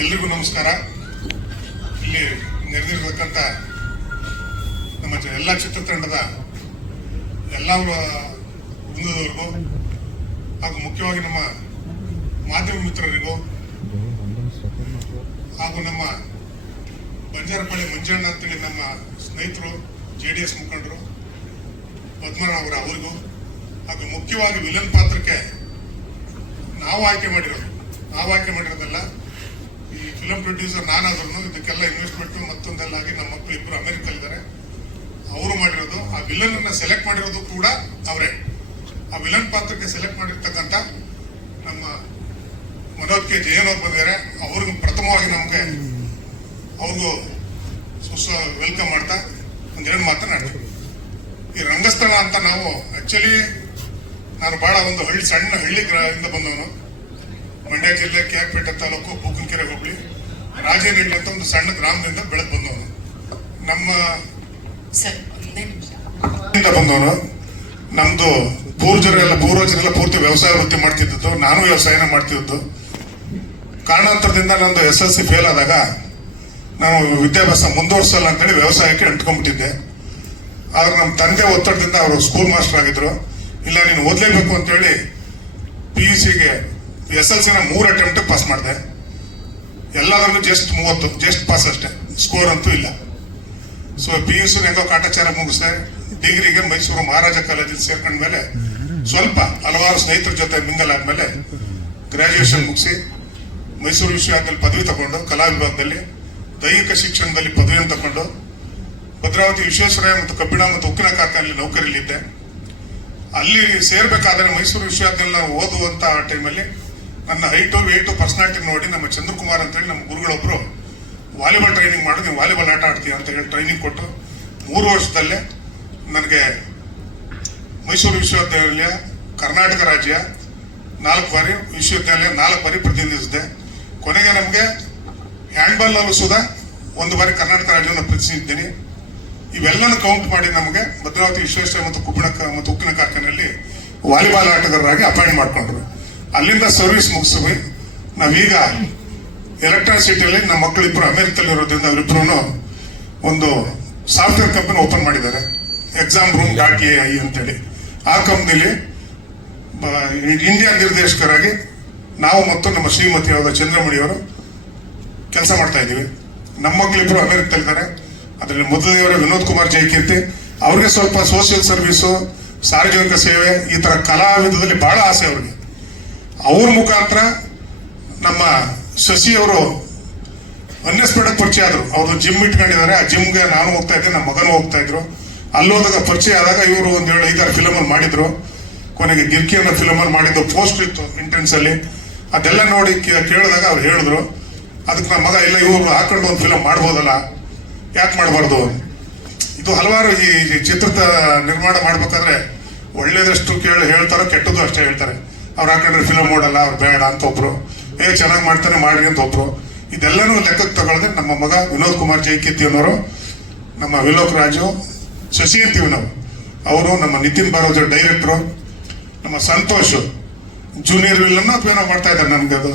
ಎಲ್ರಿಗೂ ನಮಸ್ಕಾರ. ಇಲ್ಲಿ ನೆರೆದಿರತಕ್ಕಂಥ ನಮ್ಮ ಎಲ್ಲ ಚಿತ್ರತಂಡದ ಎಲ್ಲ ವೃಂದದವರಿಗೂ ಹಾಗೂ ಮುಖ್ಯವಾಗಿ ನಮ್ಮ ಮಾಧ್ಯಮ ಮಿತ್ರರಿಗೂ ಹಾಗೂ ನಮ್ಮ ಬಂಜಾರಪಳ್ಳಿ ಮಂಜಣ್ಣ ಅಂತೇಳಿ ನಮ್ಮ ಸ್ನೇಹಿತರು, ಜೆ ಡಿ ಎಸ್ ಮುಖಂಡರು ಅವರ ಅವರಿಗೂ ಹಾಗೂ ಮುಖ್ಯವಾಗಿ ವಿಲನ್ ಪಾತ್ರಕ್ಕೆ ನಾವು ಆಯ್ಕೆ ಮಾಡಿರೋದು. ನಾವು ಆಯ್ಕೆ ಮಾಡಿರೋದಲ್ಲ ಈ ಫಿಲಂ ಪ್ರೊಡ್ಯೂಸರ್ ನಾನಾದ್ರೂ ಇದಕ್ಕೆಲ್ಲ ಇನ್ವೆಸ್ಟ್ಮೆಂಟ್ ಮತ್ತೊಂದಲ್ಲಾಗಿ ನಮ್ಮ ಮಕ್ಕಳು ಇಬ್ಬರು ಅಮೆರಿಕಲ್ಲಿದ್ದಾರೆ. ಅವರು ಮಾಡಿರೋದು, ಆ ವಿಲನ್ ಅನ್ನ ಸೆಲೆಕ್ಟ್ ಮಾಡಿರೋದು ಕೂಡ ಅವರೇ. ಆ ವಿಲನ್ ಪಾತ್ರಕ್ಕೆ ಸೆಲೆಕ್ಟ್ ಮಾಡಿರ್ತಕ್ಕಂಥ ನಮ್ಮ ಮನೋಜ್ ಕೆ ಜಯನ್ ಅವ್ರು ಬಂದಿದ್ದಾರೆ. ಅವ್ರಿಗೂ ಪ್ರಥಮವಾಗಿ ನಮಗೆ ಅವ್ರಿಗೂ ಸುಸ್ವ ವೆಲ್ಕಮ್ ಮಾಡ್ತಾ ಒಂದೆರಡು ಮಾತನಾಡ್ತೀವಿ ಈ ರಂಗಸ್ಥಳ ಅಂತ ನಾವು ಆಕ್ಚುಲಿ ನಾನು ಬಹಳ ಒಂದು ಹಳ್ಳಿ, ಸಣ್ಣ ಹಳ್ಳಿ ಇಂದ ಬಂದವನು. ಮಂಡ್ಯ ಜಿಲ್ಲೆ ಕೆಆರ್ಪೇಟೆ ತಾಲೂಕು ಬೂಕಲ್ಕೆರೆ ಹೋಬಳಿ. ರಾಜೇನಹಳ್ಳಿ ಅಂತ ಒಂದು ಸಣ್ಣ ಗ್ರಾಮದಿಂದ ಬೆಳೆದು ಬಂದವನು. ನಮ್ಮ ಬಂದವನು. ನಮ್ದು ಪೂರ್ವಜರೆಲ್ಲ ಪೂರ್ವಜರೆಲ್ಲ ಪೂರ್ತಿ ವ್ಯವಸಾಯ ವೃತ್ತಿ ಮಾಡ್ತಿದ್ದದ್ದು. ನಾನು ವ್ಯವಸಾಯನ ಮಾಡ್ತಿದ್ದು ಕಾರಣಾಂತರದಿಂದ ನಂದು ಎಸ್ ಎಲ್ ಸಿ ಫೇಲ್ ಆದಾಗ ನಾನು ವಿದ್ಯಾಭ್ಯಾಸ ಮುಂದುವರ್ಸಲ್ಲ ಅಂತೇಳಿ ವ್ಯವಸಾಯಕ್ಕೆ ಅಂಟ್ಕೊಂಡ್ಬಿಟ್ಟಿದ್ದೆ. ಆದ್ರೆ ನಮ್ಮ ತಂದೆ ಒತ್ತಡದಿಂದ ಅವರು ಸ್ಕೂಲ್ ಮಾಸ್ಟರ್ ಆಗಿದ್ರು. ಇಲ್ಲ ನೀನು ಓದಲೇಬೇಕು ಅಂತೇಳಿ ಪಿ ಯು ಸಿಗೆ ಎಸ್ ಎಲ್ ಸಿನ ಮೂರು ಅಟೆಂಪ್ಟ್ ಪಾಸ್ ಮಾಡಿದೆ. ಎಲ್ಲದರಲ್ಲೂ ಜಸ್ಟ್ ಮೂವತ್ತು ಜಸ್ಟ್ ಪಾಸ್ ಅಷ್ಟೇ. ಸ್ಕೋರ್ ಅಂತೂ ಇಲ್ಲ. ಸೊ ಪಿ ಯು ಸಿ ಹೆಂಗೋ ಕಾಟಾಚಾರ ಮುಗಿಸಿದೆ. ಡಿಗ್ರಿಗೆ ಮೈಸೂರು ಮಹಾರಾಜ ಕಾಲೇಜಲ್ಲಿ ಸೇರ್ಕೊಂಡ್ಮೇಲೆ ಸ್ವಲ್ಪ ಹಲವಾರು ಸ್ನೇಹಿತರ ಜೊತೆ ಮಿಂಗಲ್ ಆದ್ಮೇಲೆ ಗ್ರಾಜುಯೇಷನ್ ಮುಗಿಸಿ ಮೈಸೂರು ವಿಶ್ವವಿದ್ಯಾಲಯದಲ್ಲಿ ಪದವಿ ತಗೊಂಡು ಕಲಾ ವಿಭಾಗದಲ್ಲಿ ದೈಹಿಕ ಶಿಕ್ಷಣದಲ್ಲಿ ಪದವಿಯನ್ನು ತಗೊಂಡು ಭದ್ರಾವತಿ ವಿಶ್ವೇಶ್ವರಯ್ಯ ಮತ್ತು ಕಬ್ಬಿಣ ಮತ್ತು ಉಕ್ಕಿನ ಕಾರ್ಖಾನೆಯಲ್ಲಿ ನೌಕರಿಯಲ್ಲಿದ್ದೆ. ಅಲ್ಲಿ ಸೇರ್ಬೇಕಾದ್ರೆ ಮೈಸೂರು ವಿಶ್ವವಿದ್ಯಾಲಯ ನಾವು ಓದುವಂತ ಟೈಮಲ್ಲಿ ನನ್ನ ಹೈಟು ವೇಟು ಪರ್ಸನಾಲಿಟಿ ನೋಡಿ ನಮ್ಮ ಚಂದ್ರಕುಮಾರ್ ಅಂತೇಳಿ ನಮ್ಮ ಗುರುಗಳೊಬ್ರು ವಾಲಿಬಾಲ್ ಟ್ರೈನಿಂಗ್ ಮಾಡಿ, ನೀವು ವಾಲಿಬಾಲ್ ಆಟ ಆಡ್ತೀಯ ಅಂತ ಹೇಳಿ ಟ್ರೈನಿಂಗ್ ಕೊಟ್ಟು ಮೂರು ವರ್ಷದಲ್ಲೇ ನನಗೆ ಮೈಸೂರು ವಿಶ್ವವಿದ್ಯಾಲಯ, ಕರ್ನಾಟಕ ರಾಜ್ಯ ನಾಲ್ಕು ಬಾರಿ ವಿಶ್ವವಿದ್ಯಾಲಯ, ನಾಲ್ಕು ಬಾರಿ ಪ್ರತಿನಿಧಿಸಿದೆ. ಕೊನೆಗೆ ನಮಗೆ ಹ್ಯಾಂಡ್ಬಾಲ್ ಸುದಾ ಸುಧಾ ಒಂದು ಬಾರಿ ಕರ್ನಾಟಕ ರಾಜ್ಯವನ್ನು ಪ್ರತಿನಿಧಿಸಿದ್ದೀನಿ. ಇವೆಲ್ಲನೂ ಕೌಂಟ್ ಮಾಡಿ ನಮಗೆ ಭದ್ರಾವತಿ ವಿಶ್ವೇಶ್ವರ ಮತ್ತು ಕುಬ್ಬಿಣ ಮತ್ತು ಉಕ್ಕಿನ ಕಾರ್ಖಾನೆಯಲ್ಲಿ ವಾಲಿಬಾಲ್ ಆಟಗಾರರಾಗಿ ಅಪಾಯಿಂಟ್ ಮಾಡ್ಕೊಂಡ್ರು. ಅಲ್ಲಿಂದ ಸರ್ವಿಸ್ ಮುಗಿಸಿ ನಾವೀಗ ಎಲೆಕ್ಟ್ರಿಸಿಟಿಯಲ್ಲಿ ನಮ್ಮ ಮಕ್ಕಳು ಇಬ್ಬರು ಅಮೆರಿಕದಲ್ಲಿರೋದ್ರಿಂದ ಅವರಿಬ್ರು ಒಂದು ಸಾಫ್ಟ್ವೇರ್ ಕಂಪನಿ ಓಪನ್ ಮಾಡಿದ್ದಾರೆ. Exam room dot A I ಅಂತೇಳಿ. ಆ ಕಂಪ್ನಿಲಿ ಇಂಡಿಯಾ ನಿರ್ದೇಶಕರಾಗಿ ನಾವು ಮತ್ತು ನಮ್ಮ ಶ್ರೀಮತಿ ಶ್ರೀಮತಿಯಾದ ಚಂದ್ರಮಣಿಯವರು ಕೆಲಸ ಮಾಡ್ತಾ ಇದ್ದೀವಿ. ನಮ್ಮ ಮಕ್ಕಳಿಬ್ರು ಅಮೆರಿಕದಲ್ಲಿದ್ದಾರೆ. ಅದರಲ್ಲಿ ಮೊದಲನೆಯವರೇ ವಿನೋದ್ ಕುಮಾರ್ ಜಯಕೀರ್ತಿ, ಅವ್ರಿಗೆ ಸ್ವಲ್ಪ ಸೋಷಿಯಲ್ ಸರ್ವಿಸು ಸಾರ್ವಜನಿಕ ಸೇವೆ, ಈ ತರ ಕಲಾವಿದದಲ್ಲಿ ಬಹಳ ಆಸೆ ಅವ್ರಿಗೆ. ಅವ್ರ ಮುಖಾಂತರ ನಮ್ಮ ಶಶಿ ಅವರು ಅನ್ಎಕ್ಸ್ಪೆಕ್ಟೆಡ್ ಪರಿಚಯ ಆದ್ರು. ಅವರು ಜಿಮ್ ಇಟ್ಕೊಂಡಿದ್ದಾರೆ. ಆ ಜಿಮ್ಗೆ ನಾನು ಹೋಗ್ತಾ ಇದ್ದೆ ನಮ್ಮ ಮಗನೂ ಹೋಗ್ತಾ ಇದ್ರು. ಅಲ್ಲೋದಾಗ ಪರಿಚಯ ಆದಾಗ ಇವರು ಒಂದು ಏಳು ಐದಾರು ಫಿಲಮ್ ಅಲ್ಲಿ ಮಾಡಿದ್ರು. ಕೊನೆಗೆ ಗಿರ್ಕಿ ಅನ್ನೋ ಫಿಲಮ್ ಅಲ್ಲಿ ಮಾಡಿದ್ದು ಪೋಸ್ಟ್ ಇತ್ತು ಇಂಟೆನ್ಸ್ ಅಲ್ಲಿ. ಅದೆಲ್ಲ ನೋಡಿ ಕೇಳಿದಾಗ ಅವ್ರು ಹೇಳಿದ್ರು ಅದಕ್ಕೆ ನಮ್ಮ ಮಗ, ಇಲ್ಲ, ಇವರು ಹಾಕೊಂಡು ಒಂದು ಫಿಲಮ್ ಮಾಡ್ಬೋದಲ್ಲ. ಯಾಕೆ ಮಾಡಬಾರ್ದು? ಇದು ಹಲವಾರು ಈ ಚಿತ್ರದ ನಿರ್ಮಾಣ ಮಾಡ್ಬೇಕಾದ್ರೆ ಒಳ್ಳೇದಷ್ಟು ಕೇಳಿ ಹೇಳ್ತಾರೋ ಕೆಟ್ಟದ್ದು ಅಷ್ಟೇ ಹೇಳ್ತಾರೆ. ಅವ್ರು ಹಾಕೊಂಡ್ರೆ ಫಿಲಮ್ ಮಾಡಲ್ಲ ಅವ್ರು ಬೇಡ ಅಂತ ಒಬ್ರು. ಏ, ಚೆನ್ನಾಗಿ ಮಾಡ್ತಾನೆ, ಮಾಡ್ರಿ ಅಂತ ಒಬ್ರು. ಇದೆಲ್ಲನೂ ಲೆಕ್ಕಕ್ಕೆ ತಗೊಳ್ಳದೆ ನಮ್ಮ ಮಗ ವಿನೋದ್ ಕುಮಾರ್ ಜೈಕೀರ್ತಿ ಅನ್ನೋರು, ನಮ್ಮ ವಿಲೋಕ್ ರಾಜು, ಶಶಿ ಅಂತೀವಿ ನಾವು. ಅವರು ನಮ್ಮ ನಿತಿನ್ ಬಾರೋಜ್ ಡೈರೆಕ್ಟ್ರು ನಮ್ಮ ಸಂತೋಷ್ ಜೂನಿಯರ್ ವಿಲನ್ನ ಅಥವಾ ಏನೋ ಮಾಡ್ತಾ ಇದ್ದಾರೆ ನಮ್ಗೆ ಅದು.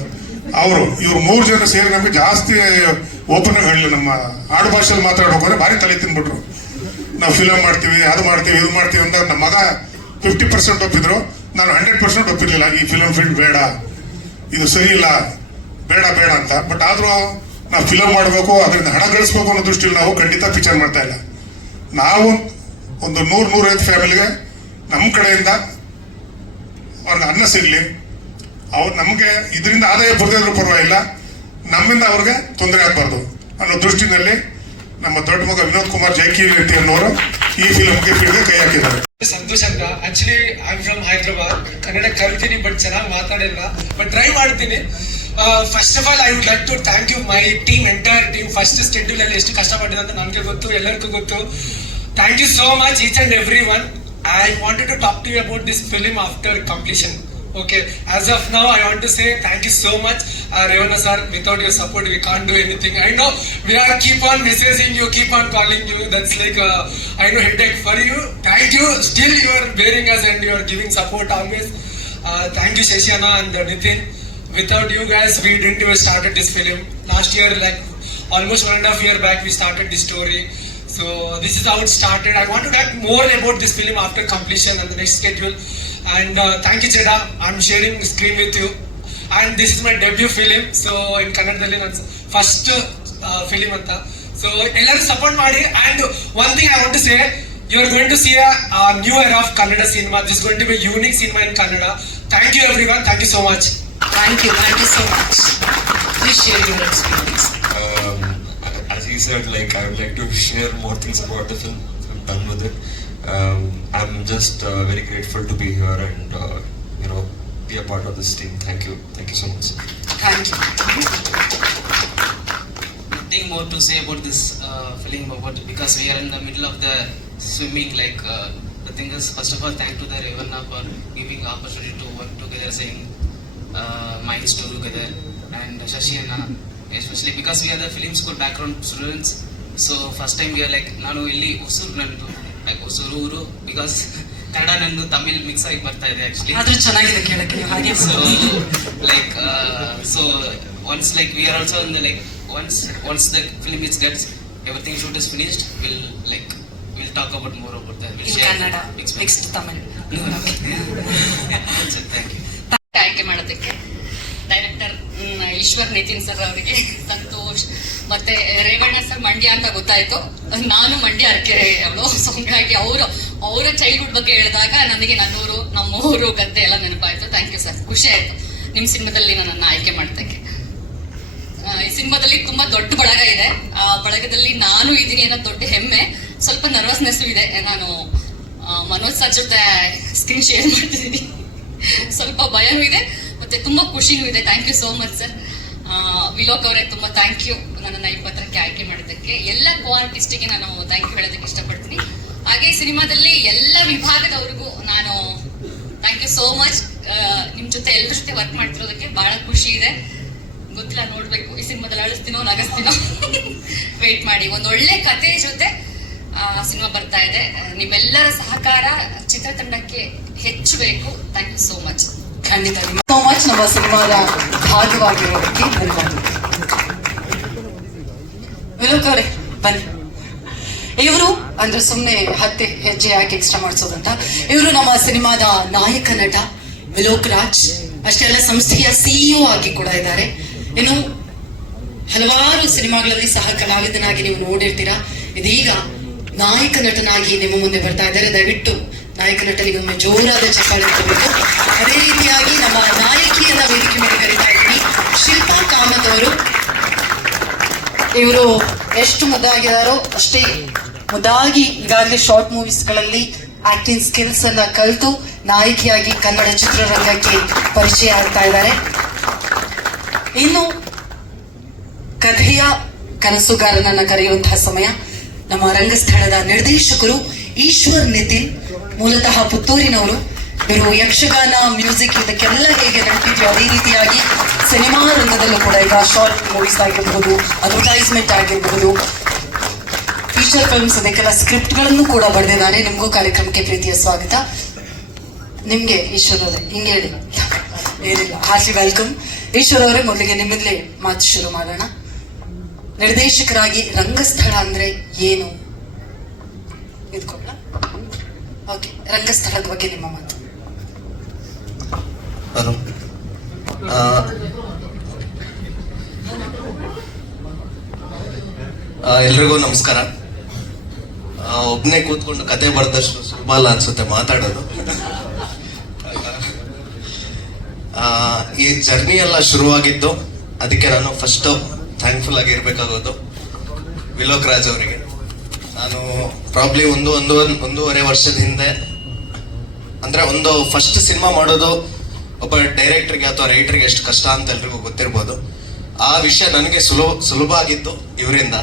ಅವರು, ಇವ್ರು ಮೂರು ಜನ ಸೇರಿ ನಮಗೆ ಜಾಸ್ತಿ ಓಪನ್ ಆಗಿ ಹೇಳಲಿ, ನಮ್ಮ ಆಡು ಭಾಷೆಯಲ್ಲಿ ಮಾತಾಡೋಕೆ ಭಾರಿ ತಲೆ ತಿನ್ಬಿಟ್ರು. ನಾವು ಫಿಲಮ್ ಮಾಡ್ತೀವಿ, ಅದು ಮಾಡ್ತೀವಿ, ಇದು ಮಾಡ್ತೀವಿ ಅಂತ ನಮ್ಮ ಮಗ ಫಿಫ್ಟಿ ಪರ್ಸೆಂಟ್ ಒಪ್ಪಿದ್ರು. ನಾನು ಹಂಡ್ರೆಡ್ ಪರ್ಸೆಂಟ್ ಒಪ್ಪಿರಲಿಲ್ಲ, ಈ ಫಿಲಮ್ ಫೀಲ್ಡ್ ಬೇಡ, ಇದು ಸರಿ ಇಲ್ಲ ಬೇಡ ಬೇಡ ಅಂತ. ಬಟ್ ಆದರೂ ನಾವು ಫಿಲಮ್ ಮಾಡಬೇಕು, ಅದರಿಂದ ಹಣ ಗಳಿಸ್ಬೇಕು ಅನ್ನೋ ದೃಷ್ಟಿಯಲ್ಲಿ ನಾವು ಖಂಡಿತ ಪಿಕ್ಚರ್ ಮಾಡ್ತಾ ಇಲ್ಲ. ನಾವು ಒಂದು ನೂರ್, ನೂರೈವತ್ತು ಫ್ಯಾಮಿಲಿಗೆ ನಮ್ಮ ಕಡೆಯಿಂದ ಅವ್ರಿಗೆ ಅನ್ನ ಸಿಗಲಿ. ಅವ್ರು ನಮಗೆ ಇದರಿಂದ ಆದಾಯ ಬರ್ದಿದ್ರು ಪರವಾಗಿಲ್ಲ. ನಮ್ಮಿಂದ ಅವ್ರಿಗೆ ತೊಂದರೆ ಆಗಬಾರ್ದು ಅನ್ನೋ ದೃಷ್ಟಿನಲ್ಲಿ ನಮ್ಮ ದೊಡ್ಡ ಮಗ ವಿನೋದ್ ಕುಮಾರ್ ಜೈಕೀರ್ತಿ ಅನ್ನೋರು ಈ ಫಿಲಮ್ಗೆ ಫೀಲ್ಡ್ಗೆ ಕೈ ಹಾಕಿದ್ದಾರೆ. ಸಂತೋಷ್ ಅಂತ actually I from Hyderabad Kannada ಕಲ್ತೀನಿ ಬಟ್ ಚೆನ್ನಾಗಿ ಮಾತಾಡಿಲ್ಲ. ಬಟ್ ಟ್ರೈ ಮಾಡ್ತೀನಿ. First of all I would like to thank you my team entire team first schedule ಅಲ್ಲಿ ಎಷ್ಟು ಕಷ್ಟಪಟ್ಟಿದೆ ಅಂತ ನನಗೆ ಗೊತ್ತು, ಎಲ್ಲರಿಗೂ ಗೊತ್ತು. Thank you so much each and every one I wanted to talk to about this film after completion Okay, as of now, I want to say thank you so much, uh, Revana sir. Without your support, we can't do anything. I know we are keep on messaging you, keep on calling you. That's like uh, I know headache for you. Thank you. Still, you are bearing us and you are giving support always. Uh, thank you, Shashana and Nitin. Without you guys, we didn't even started this film. last year, like almost one and a half year back, we started this story. So this is how it started. I want to talk more about this film after completion and the next schedule And uh, thank you, Cheda. I'm sharing screen with you. And this is my debut film. So in ಕನ್ನಡದಲ್ಲಿ ನನ್ನ first film ಅಂತ so ಎಲ್ಲರೂ support ಮಾಡಿ and one thing I want to say you are going to see a new year of Kannada cinema this going to be unique cinema in Kannada thank you everyone thank you so much Thank you, thank you so much. Please share your experience. um, as he said, like I would like to share more things about the film. I'm done with it. Um, I'm just uh, very grateful to be here and uh, you know be a part of this team. Thank you, thank you so much. Thank you. nothing more to say about this uh, film about because we are in the middle of the swimming like uh, the thing is first of all thank to the Ravenna for giving opportunity to work together saying uh, minds together and Shashi and Anna, especially because we are the film school background students so first time we are like ನಾನು ಇಲ್ಲಿ Hosur like Hosur ಊರು because Kannada ನಂದು Tamil mix ಆಗಿ ಬರ್ತಾ ಇದೆ actually ಚೆನ್ನಾಗಿದೆ so like so once like we are also ಒಂದು like once once the film is gets everything shoot is finished will like will talk about more about the will Kannada mix Tamil thank you ಮಾಡೋದಕ್ಕೆ director Eshwar Nitin sir ಅವರಿಗೆ ಸಂತೋಷ್. ಮತ್ತೆ Revanna sir Mandya ಅಂತ ಗೊತ್ತಾಯ್ತು. ನಾನು ಮಂಡ್ಯ ಅರ್ಕೆರೆ ಅವಳು. So ಹಂಗಾಗಿ ಅವರು, ಅವರ ಚೈಲ್ಡ್ಹುಡ್ ಬಗ್ಗೆ ಹೇಳಿದಾಗ ನನಗೆ ನನ್ನೂರು ನಮ್ಮ ಊರು ಗದ್ದೆ ಎಲ್ಲ ನೆನಪಾಯ್ತು. ಥ್ಯಾಂಕ್ ಯು ಸರ್ ಖುಷಿ ಆಯ್ತು. ನಿಮ್ಮ ಸಿನಿಮಾದಲ್ಲಿ ನನ್ನನ್ನು ಆಯ್ಕೆ ಮಾಡ್ತಕ್ಕೆ. ಈ ಸಿನಿಮಾದಲ್ಲಿ ತುಂಬಾ ದೊಡ್ಡ ಬಳಗ ಇದೆ. ಆ ಬಳಗದಲ್ಲಿ ನಾನು ಇದ್ದೀನಿ ಅನ್ನೋ ದೊಡ್ಡ ಹೆಮ್ಮೆ. ಸ್ವಲ್ಪ ನರ್ವಸ್ನೆಸ್ ಇದೆ. ನಾನು ಮನೋಜ್ ಸರ್ ಜೊತೆ ಸ್ಕ್ರೀನ್ ಶೇರ್ ಮಾಡ್ತಿದ್ದೀನಿ ಸ್ವಲ್ಪ ಭಯನೂ ಇದೆ, ಮತ್ತೆ ತುಂಬಾ ಖುಷಿನೂ ಇದೆ. Thank you so much sir Vilok ಅವರೇ ತುಂಬಾ ಥ್ಯಾಂಕ್ ಯು ನನ್ನ ಈ ಪತ್ರಕ್ಕೆ ಆಯ್ಕೆ ಮಾಡಿದ್ದಕ್ಕೆ. ಎಲ್ಲ ಕ್ವಾಂಟಿಸ್ಟಿಗೆ ನಾನು ಥ್ಯಾಂಕ್ ಯು ಹೇಳೋದಕ್ಕೆ ಇಷ್ಟಪಡ್ತೀನಿ. ಹಾಗೆ ಈ ಸಿನಿಮಾದಲ್ಲಿ ಎಲ್ಲ ವಿಭಾಗದವರಿಗೂ ನಾನು ಥ್ಯಾಂಕ್ ಯು ಸೋ ಮಚ್ ನಿಮ್ ಜೊತೆ ಎಲ್ಲರ ಜೊತೆ ವರ್ಕ್ ಮಾಡ್ತಿರೋದಕ್ಕೆ ಬಹಳ ಖುಷಿ ಇದೆ. ಗೊತ್ತಿಲ್ಲ ನೋಡ್ಬೇಕು. ಈ ಸಿನಿಮಾದಲ್ಲಿ ಅಳಿಸ್ತೀನೋ ನಗಸ್ತೀನೋ? ವೇಟ್ ಮಾಡಿ. ಒಂದು ಒಳ್ಳೆ ಕತೆ ಜೊತೆ ಸಿನಿಮಾ ಬರ್ತಾ ಇದೆ. ನಿಮ್ಮೆಲ್ಲರ ಸಹಕಾರ ಚಿತ್ರತಂಡಕ್ಕೆ ಹೆಚ್ಚು ಬೇಕು. ಥ್ಯಾಂಕ್ ಯು ಸೋ ಮಚ್ ಖಂಡಿತ. ಸೋ ಮಚ್ ನಮ್ಮ ಸಿನಿಮಾದ ಭಾಗವಾಗಿರೋದಕ್ಕೆ ಧನ್ಯವಾದ ವಿಲೋಕ್ ಅವರೇ ಬನ್ನಿ ಇವರು ಅಂದ್ರೆ ಸುಮ್ಮನೆ ಹತ್ತೆ ಹೆಜ್ಜೆ ಯಾಕೆ ಎಕ್ಸ್ಟ್ರಾ ಮಾಡಿಸೋದಂತ ಇವರು ನಮ್ಮ ಸಿನಿಮಾದ ನಾಯಕ ನಟ ವಿಲೋಕ್ ರಾಜ್ ಅಷ್ಟೇ ಅಲ್ಲ ಸಂಸ್ಥೆಯ ಸಿಇಒ ಆಗಿ ಕೂಡ ಇದ್ದಾರೆ. ಇನ್ನು ಹಲವಾರು ಸಿನಿಮಾಗಳಲ್ಲಿ ಸಹ ಕಲಾವಿದನಾಗಿ ನೀವು ನೋಡಿರ್ತೀರಾ. ಇದೀಗ ನಾಯಕ ನಟನಾಗಿ ನಿಮ್ಮ ಮುಂದೆ ಬರ್ತಾ ಇದ್ದಾರೆ. ದಯವಿಟ್ಟು ನಾಯಕ ನಟನಿಗೆ ಒಮ್ಮೆ ಜೋರಾದ ಚಪ್ಪಾಳೆ ತರಬೇಕು ಅದೇ ರೀತಿಯಾಗಿ ನಮ್ಮ ನಾಯಕಿಯನ್ನ ವೇದಿಕೆ ಮೇಲೆ ಕರೀತಾ ಇದ್ದೀನಿ. ಶಿಲ್ಪಾ ಕಾಮತ್ ಅವರು. ಇವರು ಎಷ್ಟು ಮುದ್ದಾಗಿದಾರೋ ಅಷ್ಟೇ ಮುದ್ದಾಗಿ ಈಗಾಗಲೇ ಶಾರ್ಟ್ ಮೂವೀಸ್ಗಳಲ್ಲಿ ಆಕ್ಟಿಂಗ್ ಸ್ಕಿಲ್ಸ್ ಅನ್ನ ಕಲಿತು ನಾಯಕಿಯಾಗಿ ಕನ್ನಡ ಚಿತ್ರರಂಗಕ್ಕೆ ಪರಿಚಯ ಆಗ್ತಾ ಇದ್ದಾರೆ. ಇನ್ನು ಕಥೆಯ ಕನಸುಗಾರನನ್ನ ಕರೆಯುವಂತಹ ಸಮಯ. ನಮ್ಮ ರಂಗಸ್ಥಳದ ನಿರ್ದೇಶಕರು ಈಶ್ವರ್ ನಿತಿನ್. ಮೂಲತಃ ಪುತ್ತೂರಿನವರು, ಇವರು ಯಕ್ಷಗಾನ, ಮ್ಯೂಸಿಕ್ ಇದಕ್ಕೆಲ್ಲ ಹೇಗೆ ನೆನಪಿದೆಯೋ ಅದೇ ರೀತಿಯಾಗಿ ಸಿನಿಮಾ ರಂಗದಲ್ಲೂ ಕೂಡ ಈಗ ಶಾರ್ಟ್ ಮೂವೀಸ್ ಆಗಿರಬಹುದು ಅಡ್ವರ್ಟೈಸ್ಮೆಂಟ್ ಆಗಿರಬಹುದು ಫೀಚರ್ ಫಿಲ್ಮ್ಸ್ ಅದಕ್ಕೆಲ್ಲ ಸ್ಕ್ರಿಪ್ಟ್ಗಳನ್ನು ಕೂಡ ಬರೆದಿದ್ದಾರೆ. ನಿಮಗೂ ಕಾರ್ಯಕ್ರಮಕ್ಕೆ ಪ್ರೀತಿಯ ಸ್ವಾಗತ. ನಿಮ್ಗೆ ಈಶ್ವರ್ ಅವರೇ, ಹಿಂಗೆ ಹೇಳಿ. ಏನಿಲ್ಲ, ಹಾರ್ಟ್ಲಿ ವೆಲ್ಕಮ್. ಈಶ್ವರ್ ಅವರೇ, ಮೊದಲಿಗೆ ನಿಮ್ಮಲ್ಲೇ ಮಾತು ಶುರು ಮಾಡೋಣ. ನಿರ್ದೇಶಕರಾಗಿ ರಂಗಸ್ಥಳ ಅಂದ್ರೆ ಏನು? ಇದ್ಕೊಳ್ಳ ರಂಗಸ್ಥಳದ ಬಗ್ಗೆ ನಿಮ್ಮ ಮಾತು. ಹಲೋ. ಎಲ್ರಿಗೂ ನಮಸ್ಕಾರ. ಒಬ್ಬನೇ ಕೂತ್ಕೊಂಡು ಕತೆ ಬರ್ದಷ್ಟು ಸುಲಭ ಅಲ್ಲ ಅನ್ಸುತ್ತೆ ಮಾತಾಡೋದು. ಆ, ಈ ಜರ್ನಿ ಎಲ್ಲ ಶುರುವಾಗಿದ್ದು ಅದಕ್ಕೆ ನಾನು ಫಸ್ಟ್ ಥ್ಯಾಂಕ್ಫುಲ್ ಆಗಿರ್ಬೇಕಾಗೋದು ವಿಲೋಕ್ ರಾಜ್ ಅವರಿಗೆ. ನಾನು ಪ್ರಾಬ್ಲಿ ಒಂದು ಒಂದು, ಒಂದೂವರೆ ವರ್ಷದ ಹಿಂದೆ, ಅಂದ್ರೆ ಒಂದು ಫಸ್ಟ್ ಸಿನಿಮಾ ಮಾಡೋದು ಒಬ್ಬ ಡೈರೆಕ್ಟರ್ಗೆ ಅಥವಾ ರೈಟರ್ಗೆ ಎಷ್ಟು ಕಷ್ಟ ಅಂತ ಎಲ್ರಿಗೂ ಗೊತ್ತಿರ್ಬೋದು. ಆ ವಿಷಯ ನನಗೆ ಸುಲಭ ಸುಲಭ ಆಗಿತ್ತು ಇವರಿಂದ.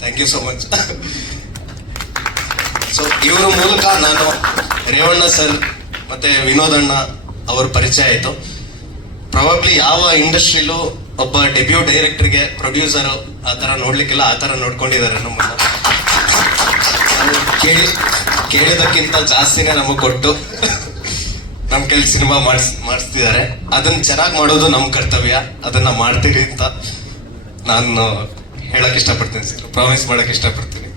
Thank you so much so ಇವರ ಮೂಲಕ ನಾನು ರೇವಣ್ಣ ಸರ್ ಮತ್ತೆ ವಿನೋದ್ ಅಣ್ಣ ಅವ್ರ ಪರಿಚಯ ಆಯಿತು. ಪ್ರಾಬಬ್ಲಿ ಯಾವ ಇಂಡಸ್ಟ್ರಿಲೂ ಒಬ್ಬ ಡೆಬ್ಯೂ ಡೈರೆಕ್ಟರ್ಗೆ ಪ್ರೊಡ್ಯೂಸರ್ ಆ ಥರ ನೋಡ್ಲಿಕ್ಕಿಲ್ಲ, ಆ ಥರ ನೋಡ್ಕೊಂಡಿದ್ದಾರೆ ನಮ್ಮನ್ನ. ಕೇಳಿ, ಕೇಳಿದಕ್ಕಿಂತ ಜಾಸ್ತಿನೇ ನಮಗೆ ಕೊಟ್ಟು ನಮ್ ಕೈಲಿ ಸಿನಿಮಾ ಮಾಡಿಸ್, ಮಾಡಿಸ್ತಿದ್ದಾರೆ. ಅದನ್ನ ಚೆನ್ನಾಗಿ ಮಾಡೋದು ನಮ್ ಕರ್ತವ್ಯ, ಅದನ್ನ ಮಾಡ್ತೀರಿ ಅಂತ ನಾನು ಹೇಳಕ್ ಇಷ್ಟಪಡ್ತೀನಿ ಸರ್ ಪ್ರಾಮಿಸ್ ಮಾಡಕ್ ಇಷ್ಟಪಡ್ತೀನಿ.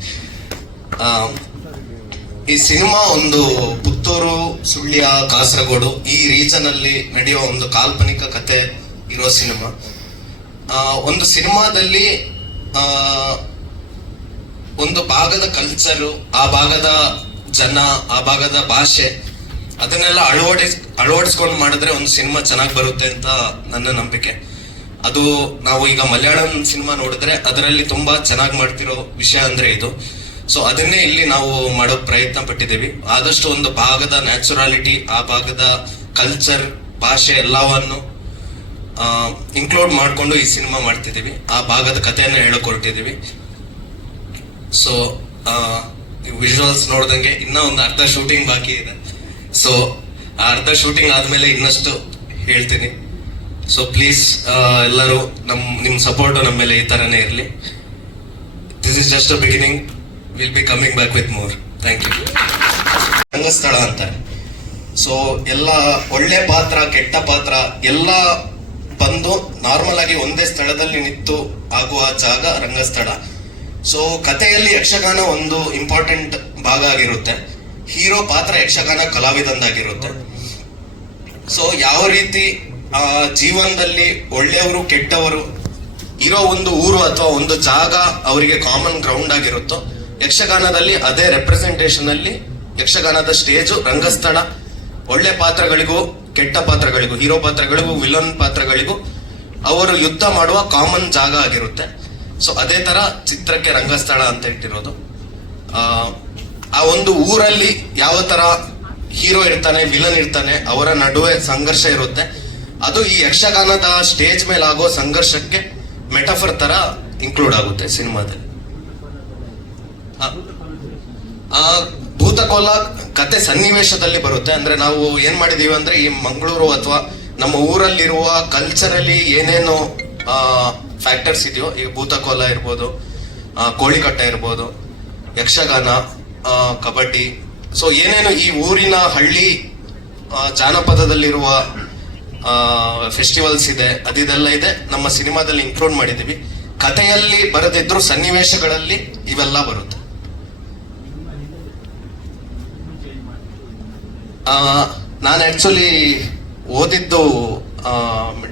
ಈ ಸಿನಿಮಾ ಒಂದು ಪುತ್ತೂರು, ಸುಳ್ಯ, ಕಾಸರಗೋಡು ಈ ರೀಜನ್ ಅಲ್ಲಿ ನಡೆಯುವ ಒಂದು ಕಾಲ್ಪನಿಕ ಕತೆ ಇರೋ ಸಿನಿಮಾ. ಒಂದು ಸಿನಿಮಾದಲ್ಲಿ ಒಂದು ಭಾಗದ ಕಲ್ಚರು ಆ ಭಾಗದ ಜನ, ಆ ಭಾಗದ ಭಾಷೆ, ಅದನ್ನೆಲ್ಲ ಅಳವಡಿಸ್, ಅಳವಡಿಸ್ಕೊಂಡು ಮಾಡಿದ್ರೆ ಒಂದು ಸಿನಿಮಾ ಚೆನ್ನಾಗಿ ಬರುತ್ತೆ ಅಂತ ನನ್ನ ನಂಬಿಕೆ. ಅದು ನಾವು ಈಗ ಮಲಯಾಳಂ ಸಿನಿಮಾ ನೋಡಿದ್ರೆ ಅದರಲ್ಲಿ ತುಂಬಾ ಚೆನ್ನಾಗಿ ಮಾಡ್ತಿರೋ ವಿಷಯ ಅಂದ್ರೆ ಇದು. ಸೊ ಅದನ್ನೇ ಇಲ್ಲಿ ನಾವು ಮಾಡೋ ಪ್ರಯತ್ನ ಪಟ್ಟಿದ್ದೀವಿ. ಆದಷ್ಟು ಒಂದು ಭಾಗದ ನ್ಯಾಚುರಾಲಿಟಿ, ಆ ಭಾಗದ ಕಲ್ಚರ್ ಭಾಷೆ ಎಲ್ಲವನ್ನು ಇನ್ಕ್ಲೂಡ್ ಮಾಡಿಕೊಂಡು ಈ ಸಿನಿಮಾ ಮಾಡ್ತಿದ್ದೀವಿ. ಆ ಭಾಗದ ಕಥೆಯನ್ನು ಹೇಳಕ್ ಹೊರಟಿದ್ದೀವಿ ಸೊ ವಿಜುವಲ್ಸ್ ನೋಡಿದಂಗೆ ಇನ್ನೂ ಒಂದು ಅರ್ಧ ಶೂಟಿಂಗ್ ಬಾಕಿ ಇದೆ. ಸೊ ಆ ಅರ್ಧ ಶೂಟಿಂಗ್ ಆದಮೇಲೆ ಇನ್ನಷ್ಟು ಹೇಳ್ತೀನಿ. ಸೊ ಪ್ಲೀಸ್ ಎಲ್ಲರೂ ನಮ್ಮ ನಿಮ್ಮ ಸಪೋರ್ಟ್ ನಮ್ಮ ಮೇಲೆ ಈ ಥರನೇ ಇರಲಿ. This is just a beginning will be coming back with more thank you ರಂಗಸ್ಥಳ ಅಂತಾರೆ. ಸೊ ಎಲ್ಲ ಒಳ್ಳೆ ಪಾತ್ರ, ಕೆಟ್ಟ ಪಾತ್ರ, ಎಲ್ಲ ಬಂದು ನಾರ್ಮಲ್ ಆಗಿ ಒಂದೇ ಸ್ಥಳದಲ್ಲಿ ನಿಂತು ಆಗುವ ಜಾಗ ರಂಗಸ್ಥಳ. ಸೊ ಕಥೆಯಲ್ಲಿ ಯಕ್ಷಗಾನ ಒಂದು ಇಂಪಾರ್ಟೆಂಟ್ ಭಾಗ ಆಗಿರುತ್ತೆ. ಹೀರೋ ಪಾತ್ರ ಯಕ್ಷಗಾನ ಕಲಾವಿದಂದಾಗಿರುತ್ತೆ. ಸೊ ಯಾವ ರೀತಿ, ಆ, ಜೀವನದಲ್ಲಿ ಒಳ್ಳೆಯವರು ಕೆಟ್ಟವರು ಇರೋ ಒಂದು ಊರು ಅಥವಾ ಒಂದು ಜಾಗ ಅವರಿಗೆ ಕಾಮನ್ ಗ್ರೌಂಡ್ ಆಗಿರುತ್ತೋ, ಯಕ್ಷಗಾನದಲ್ಲಿ ಅದೇ ರೆಪ್ರೆಸೆಂಟೇಷನ್ ಅಲ್ಲಿ ಯಕ್ಷಗಾನದ ಸ್ಟೇಜು ರಂಗಸ್ಥಳ, ಒಳ್ಳೆ ಪಾತ್ರಗಳಿಗೂ ಕೆಟ್ಟ ಪಾತ್ರಗಳಿಗೂ ಹೀರೋ ಪಾತ್ರಗಳಿಗೂ ವಿಲನ್ ಪಾತ್ರಗಳಿಗೂ ಅವರು ಯುದ್ಧ ಮಾಡುವ ಕಾಮನ್ ಜಾಗ ಆಗಿರುತ್ತೆ. ಸೊ ಅದೇ ತರ ಚಿತ್ರಕ್ಕೆ ರಂಗಸ್ಥಳ ಅಂತ ಇಟ್ಟಿರೋದು. ಆ, ಒಂದು ಊರಲ್ಲಿ ಯಾವ ತರ ಹೀರೋ ಇರ್ತಾನೆ ವಿಲನ್ ಇರ್ತಾನೆ ಅವರ ನಡುವೆ ಸಂಘರ್ಷ ಇರುತ್ತೆ. ಅದು ಈ ಯಕ್ಷಗಾನದ ಸ್ಟೇಜ್ ಮೇಲೆ ಆಗೋ ಸಂಘರ್ಷಕ್ಕೆ ಮೆಟಫರ್ ತರ ಇನ್ಕ್ಲೂಡ್ ಆಗುತ್ತೆ ಸಿನಿಮಾದಲ್ಲಿ. ಭೂತಕೋಲ ಕತೆ ಸನ್ನಿವೇಶದಲ್ಲಿ ಬರುತ್ತೆ. ಅಂದ್ರೆ ನಾವು ಏನ್ ಮಾಡಿದೀವಿ ಅಂದ್ರೆ ಈ ಮಂಗಳೂರು ಅಥವಾ ನಮ್ಮ ಊರಲ್ಲಿರುವ ಕಲ್ಚರಲಿ ಏನೇನು ಫ್ಯಾಕ್ಟರ್ಸ್ ಇದೆಯೋ, ಈ ಭೂತಕೋಲ ಇರ್ಬೋದು ಕೋಳಿಕಟ್ಟ ಇರ್ಬೋದು, ಯಕ್ಷಗಾನ ಕಬಡ್ಡಿ. ಸೊ ಏನೇನು ಈ ಊರಿನ ಹಳ್ಳಿ ಜಾನಪದದಲ್ಲಿರುವ ಫೆಸ್ಟಿವಲ್ಸ್ ಇದೆ ಅದಿದೆಲ್ಲ ಇದೆ. ನಮ್ಮ ಸಿನಿಮಾದಲ್ಲಿ ಇನ್ಕ್ಲೂಡ್ ಮಾಡಿದೀವಿ ಕಥೆಯಲ್ಲಿ ಬರದಿದ್ರು ಸನ್ನಿವೇಶಗಳಲ್ಲಿ ಇವೆಲ್ಲ ಬರುತ್ತೆ. ನಾನು ಆಕ್ಚುಲಿ ಓದಿದ್ದು